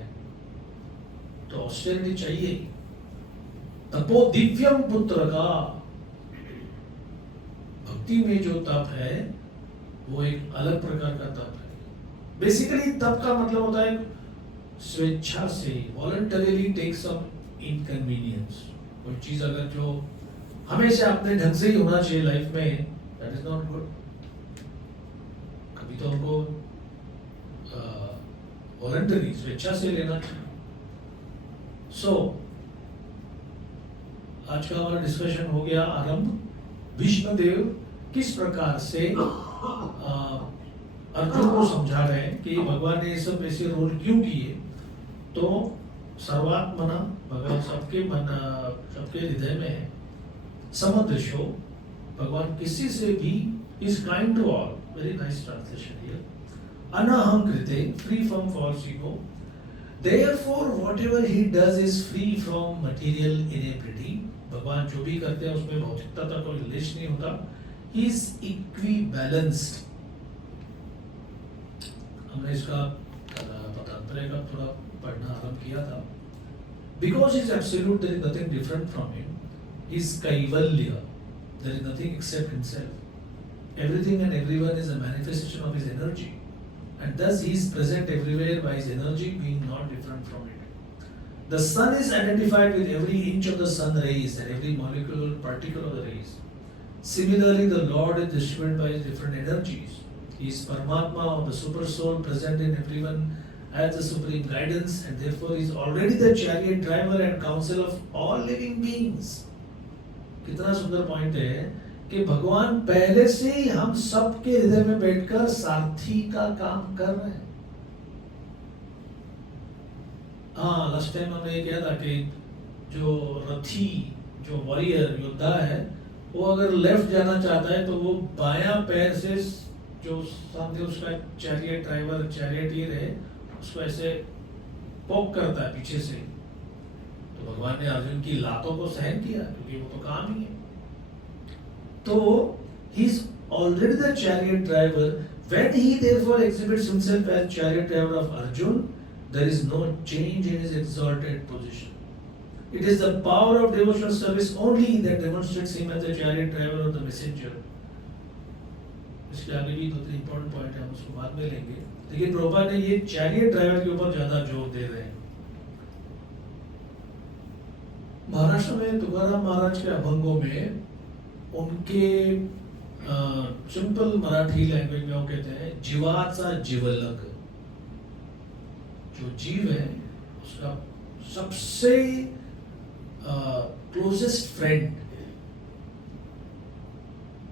तो ऑस्टेरिटी चाहिए। तपो दिव्यम पुत्र का, भक्ति में जो तप है वो एक अलग प्रकार का तप है। बेसिकली तप का मतलब होता है स्वेच्छा से, वॉलंटरीली टेक सम इनकन्वीनियंस। कोई चीज अगर जो हमेशा अपने ढंग से ही होना चाहिए लाइफ में, दैट इज नॉट गुड। कभी तो हमको वॉलंटरी स्वेच्छा से लेना चाहिए। सो आज का हमारा डिस्कशन हो गया आरंभ। विष्णुदेव किस प्रकार से अर्जुन को समझा रहे हैं कि भगवान ने ये सब ऐसे रोल क्यों किए। तो सर्वात्मना, भगवान सबके मन सबके हृदय में है। समदृशो, भगवान किसी से भी is kind to all. Very nice translation here. अनाहंकृते, free from false ego. Therefore, whatever he does is free from material inebriety. भगवान जो भी करते हैं उसमें भौतिकता का कोई लेश नहीं होता। He is equibalanced. हमने इसका पत्रांतरे का थोड़ा पढ़ना आरंभ किया था। Because he is absolute, there is nothing different from him. He is kaivalya. There is nothing except himself. Everything and everyone is a manifestation of his energy. And thus he is present everywhere by his energy being not different from it. The sun is identified with every inch of the sun rays and every molecule particle of the rays. Similarly, the Lord is distributed by his different energies. He is Paramatma of the super soul present in everyone as the supreme guidance, and therefore he is already the chariot driver and counsel of all living beings. कितना सुंदर पॉइंट है कि भगवान पहले से ही हम सबके हृदय में बैठकर सारथी का काम कर रहे हैं। हाँ, लास्ट टाइम हमने ये किया था कि जो रथी, जो वॉरियर योद्धा है, वो अगर लेफ्ट जाना चाहता है तो वो बायां पैर से जो सामने उसका चैरियट ड्राइवर, चैरियटियर है, उसको ऐसे पोक करता है पीछे से। तो भगवान ने अर्जुन की लातों को सहन किया, क्योंकि वो तो काम ही है। तो he is already the chariot driver. When he therefore exhibits himself as chariot driver of Arjun, there is no change in his exalted position. It is the power of devotional service only that demonstrates him as the chariot driver of the messenger. इसके आगे भी 2-3 important point है, हम उसको बाद में लेंगे। लेकिन प्रभुपाद ने ये chariot driver के ऊपर ज्यादा जोर दे रहे हैं। महाराष्ट्र में तुकाराम महाराज के अभंगों में उनके सिंपल मराठी लैंग्वेज में वो कहते हैं जीवाचा जीवलग। जो जीव है उसका सबसे क्लोजेस्ट फ्रेंड।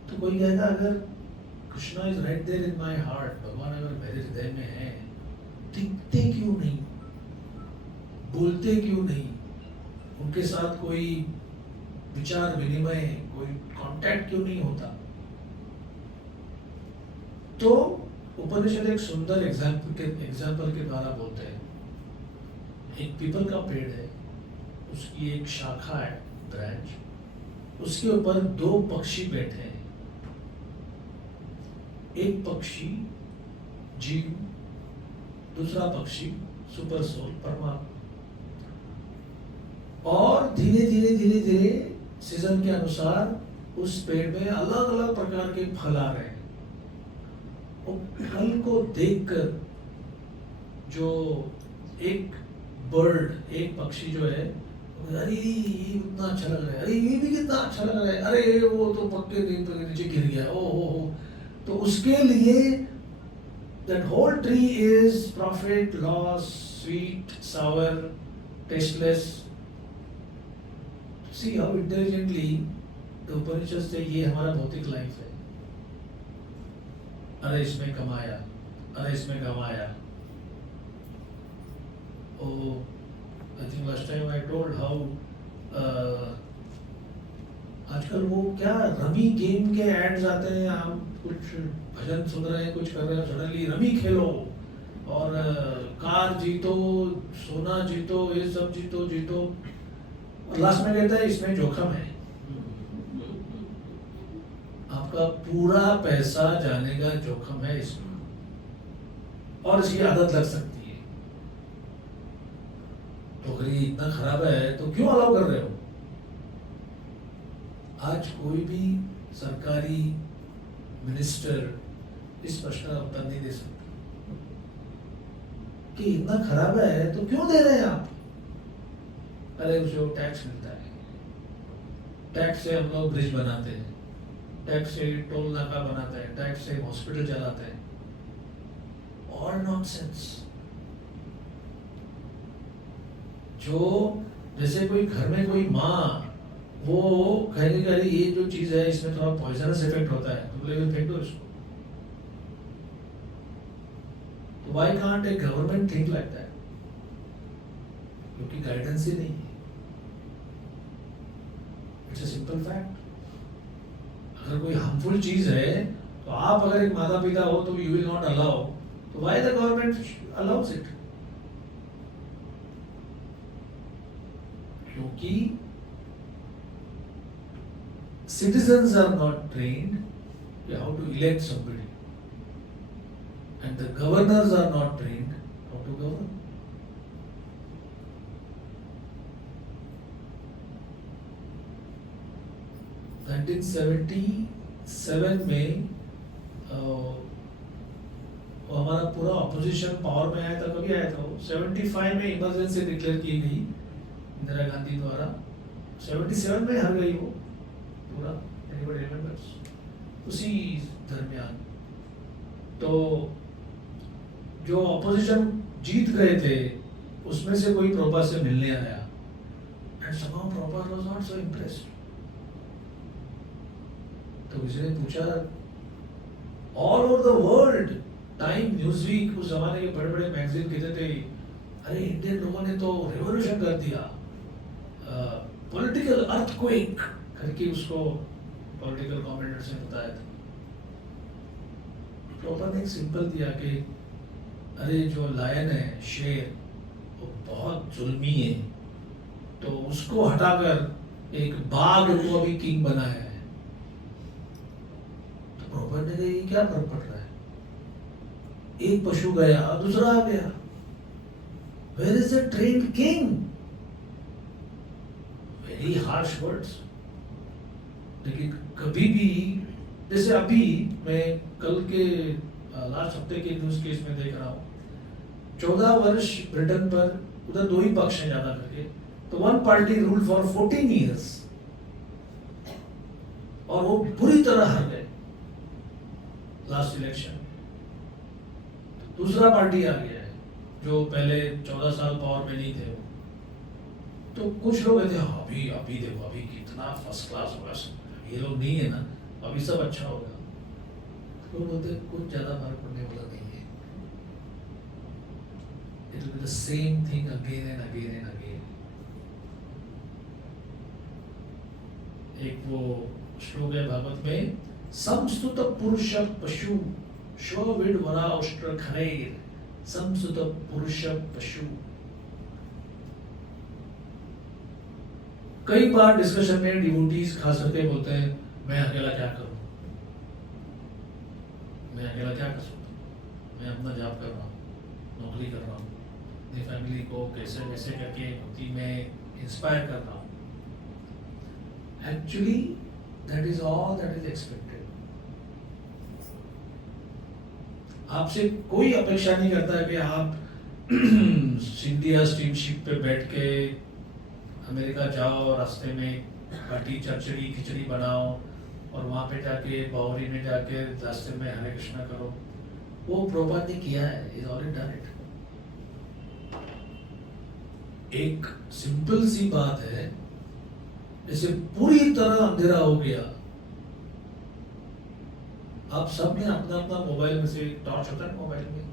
तो कोई कहेगा अगर Krishna is right there in my heart, भगवान अगर मेरे हृदय में है, दिखते क्यों नहीं, बोलते क्यों नहीं, उनके साथ कोई विचार विनिमय, कोई कांटेक्ट क्यों नहीं होता। तो वो उपनिषद एक सुंदर एग्जाम्पल के द्वारा बोलते हैं। एक पीपल का पेड़ है, उसकी एक शाखा है, ब्रांच, उसके ऊपर दो पक्षी बैठे हैं। एक पक्षी जीव, दूसरा पक्षी सुपर सोल परमात्मा। और धीरे धीरे सीजन के अनुसार उस पेड़ में अलग अलग प्रकार के फल आ रहे हैं। वो फल को देखकर जो एक बर्ड, एक पक्षी जो है, अरे ये इतना अच्छा लग रहा है, अरे ये भी कितना अच्छा लग रहा है, अरे वो तो पक्के नीचे गिर गया, ओ हो। तो उसके लिए that whole tree is profit, loss, sweet, sour, tasteless. See how intelligently the Upanishads say ये हमारा भौतिक लाइफ है। अरे इसमें कमाया, अरे इसमें गवाया। Oh, I think last time I told how आजकल वो क्या रमी गेम के एड्स आते हैं, हम कुछ भजन सुन रहे हैं, कुछ कर रहे हैं, सडनली रमी खेलो और कार जीतो, सोना जीतो, ये सब जीतो और लास्ट में कहता है इसमें जोखिम है, आपका पूरा पैसा जाने का जोखिम है इसमें और इसकी आदत लग सकती है। तो अगर ये इतना खराब है तो क्यों अलाउ कर रहे हो? आज कोई भी सरकारी मिनिस्टर इस प्रश्न का उत्तर नहीं दे सकता कि इतना खराब है तो क्यों दे रहे हैं आप? अरे जो टैक्स मिलता है, टैक्स से हम लोग ब्रिज बनाते हैं, टैक्स से टोल नाका बनाते हैं, टैक्स से हॉस्पिटल चलाते हैं। All nonsense. जो जैसे कोई घर में कोई माँ वो कहेगी अरे ये जो चीज है इसमें थोड़ा पॉइजनस इफेक्ट होता है, तो बोलेगा फेंक दो इसको। तो why can't A government think like that? क्योंकि गाइडेंस ही नहीं है। It's a simple fact. अगर कोई हार्मफुल चीज है तो आप अगर एक माता पिता हो तो यू विल नॉट अलाउ, तो why the government allows it? क्योंकि citizens are not trained how to elect somebody, and the governors are not trained how to govern. In 1977 में हमारा पूरा ऑपोजिशन पावर में आया था। कभी आया था वो? 75 में इमरजेंसी डिक्लेयर की गई इंदिरा गांधी द्वारा। 77 में हार गई वो पूरा, anybody remembers? उसी दरमियान तो जो ऑपोजिशन जीत गए थे उसमें से कोई प्रभा से मिलने आया, and somehow Prabha was not so impressed. तो किसी ने पूछा, all over the world, time, Newsweek, उस जमाने के बड़े बड़े मैगजीन कहते थे अरे इंडियन लोगों ने तो रेवोल्यूशन कर दिया, पॉलिटिकल अर्थक्वेक करके उसको पॉलिटिकल कमेंटेटर्स ने बताया था। प्रॉपर ने एक सिंपल दिया कि अरे जो लायन है, शेर, वो बहुत जुल्मी है, तो उसको हटाकर एक बाघ को अभी किंग बनाया है। तो प्रॉपर ने कहा ये क्या फर्क पड़ रहा है, एक पशु गया दूसरा आ गया, where is the trained king? Very harsh words. लेकिन कभी भी, जैसे अभी मैं कल के लास्ट हफ्ते के न्यूज केस में देख रहा हूँ, 14 वर्ष ब्रिटेन पर, उधर दो ही पक्ष हैं ज्यादा करके, तो one party rule for 14 years और वो बुरी तरह हार गए लास्ट इलेक्शन। दूसरा पार्टी आ गया है जो पहले 14 साल पावर में नहीं थे वो। तो कुछ लोग कहते हैं अभी अभी देखो अभी कितना फर्स्ट क्लास होगा, ये लोग नहीं है ना, अभी सब अच्छा होगा। तो बोलते कुछ ज्यादा फर्क पड़ने वाला नहीं है, it will be the same thing again and again and again. एक वो श्लोक है भागवत में, समस्तुत पुरुष पशु शोभिड वरा उष्ट्र खरैर संसुत पुरुष पशु। कई बार डिस्कशन में डिवोटीज खास करके बोलते हैं मैं अकेला क्या करूं, मैं अकेला क्या कर सकता हूं, मैं अपना जॉब कर रहा हूं, नौकरी कर रहा हूं, अपनी फैमिली को कैसे कैसे करके भक्ति में इंस्पायर कर रहा हूं। Actually that is all that is expected. आपसे कोई अपेक्षा नहीं करता कि आप इंडिया स्टीमशिप पे बैठ के अमेरिका जाओ, रास्ते में बाटी चरचड़ी खिचड़ी बनाओ और वहां पे जाके बावरी में जाके रास्ते में हरे कृष्णा करो। वो प्रभुपाद ने किया है, इज ऑलरेडी डन इट। एक सिंपल सी बात है, जैसे पूरी तरह अंधेरा हो गया, आप सब में अपना अपना मोबाइल में से टॉर्च होता है मोबाइल में,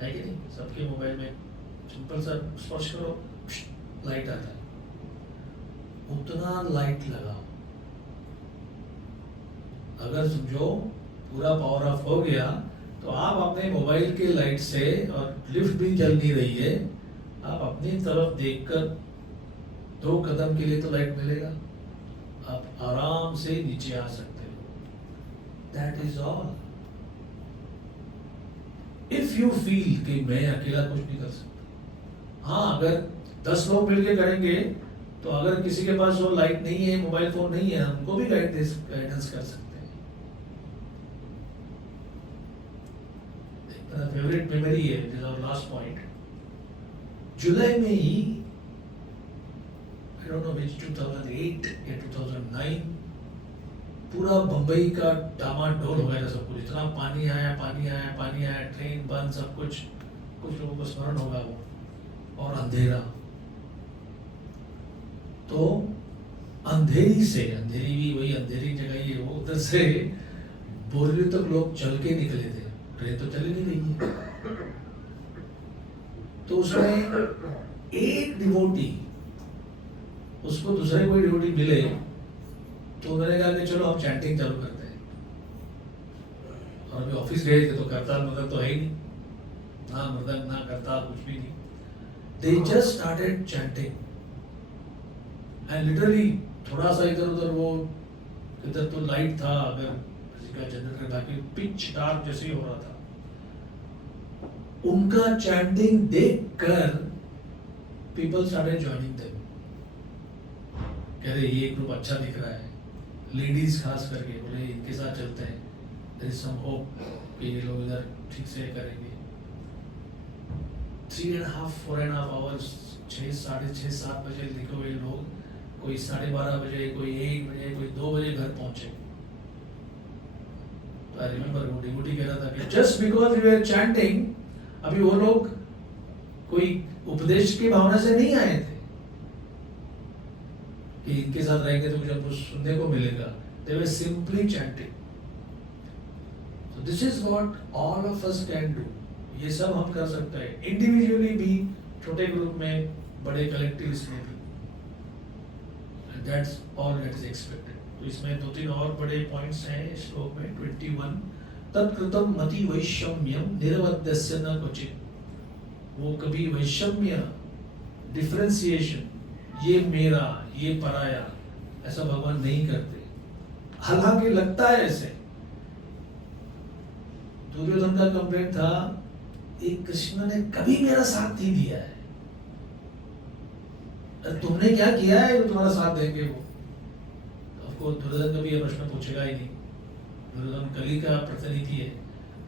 है कि नहीं? सबके मोबाइल में सिंपल सा स्पर्श करो लाइट आता है, उतना लाइट लगाओ। अगर समझो पूरा पावर ऑफ हो गया तो आप अपने मोबाइल के लाइट से, और लिफ्ट भी चल नहीं रही है, आप अपनी तरफ देखकर 2 कदम के लिए तो लाइट मिलेगा, आप आराम से नीचे आ सकते हो। That is all. If you feel कि मैं अकेला कुछ नहीं कर सकता, हाँ अगर 10 लोग मिलके करेंगे तो अगर किसी के पास वो लाइट नहीं है, मोबाइल फोन नहीं है, हमको भी गाइडेंस कर सकते हैं। मेरा फेवरेट मेमोरी है, दिस आवर लास्ट पॉइंट। जुलाई में ही, आई डोंट नो व्हिच 2008 या 2009, पूरा बंबई का डामाडोल हो गया था सब कुछ, इतना पानी आया पानी आया पानी आया, ट्रेन बंद, सब कुछ। कुछ लोगों को स्मरण होगा वो, और अंधेरा। तो अंधेरी से, अंधेरी भी वही अंधेरी जगह ही है वो, उधर से बोरिवली तक लोग चल के निकले थे, ट्रेन तो चली नहीं रही है। तो उसमें एक डिवोटी, उसको दूसरे कोई डिवोटी मिले तो उन्होंने कहा कि चलो हम चैंटिंग चालू करते हैं। और अभी ऑफिस गए थे तो करताल मृदंग तो है ही नहीं, ना मृदंग ना करताल, कुछ भी नहीं। They just started chanting and literally थोड़ा सा इधर उधर, वो इधर तो लाइट था, अगर किसी का जनरेटर, बाकी पिच डार्क जैसे ही हो रहा था। उनका चैंटिंग देखकर पीपल स्टार्टेड जॉइनिंग देम, कह रहे ये ग्रुप अच्छा दिख रहा है, लेडीज खास करके बोले इनके साथ चलते हैं, देयर इज सम होप कि ये लोग इधर ठीक से करेंगे। 3.5 4.5 आवर्स, 6 साढ़े 6 7 बजे लिखे हुए लोग, कोई 12:30 बजे, कोई 1 बजे, कोई 2 बजे घर पहुंचे। तो आई रिमेम्बर वो डिवोटी कह रहा था कि just because we were chanting, अभी वो लोग कोई उपदेश की भावना से नहीं आए थे कि इनके साथ रहेंगे तो मुझे कुछ सुनने को मिलेगा, they were simply chanting. So this is what all of us can do. ये सब हम कर सकते हैं, इंडिविजुअली भी, छोटे ग्रुप में, बड़े कलेक्टिव्स में भी, and that's all that is expected. तो इसमें 2-3 और बड़े पॉइंट्स हैं श्लोक में। 21 तत्कृतम मति वैषम्यम निरवध्यस्य न क्वचित्। वो कभी वैषम्य, डिफरेंशिएशन, ये मेरा ये पराया, ऐसा भगवान नहीं करते। हालांकि लगता है ऐसे। दुर्योधन का कंप्लेंट था, एक कृष्ण ने कभी मेरा साथ नहीं दिया है, तुमने क्या किया है जो तुम्हारा साथ देंगे वो? आपको दुर्योधन कभी ये प्रश्न पूछेगा ही नहीं। दुर्योधन कली का प्रतिनिधि है।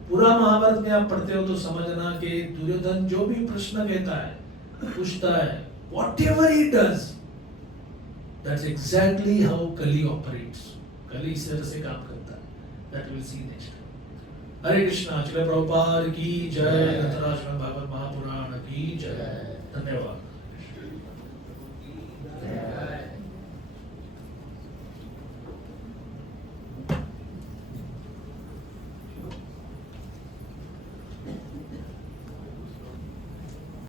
पूरा महाभारत में आप पढ़ते हो तो समझना कि दुर्योधन जो भी प्रश्न कहता है, पूछता है, whatever he does, that's exactly how Kali operates. कली इस तरह से काम करता है। That we'll see next. हरे कृष्णा। श्रील प्रभुपाद की जय। धृतराष्ट्र भागवत महापुराण की जय। धन्यवाद।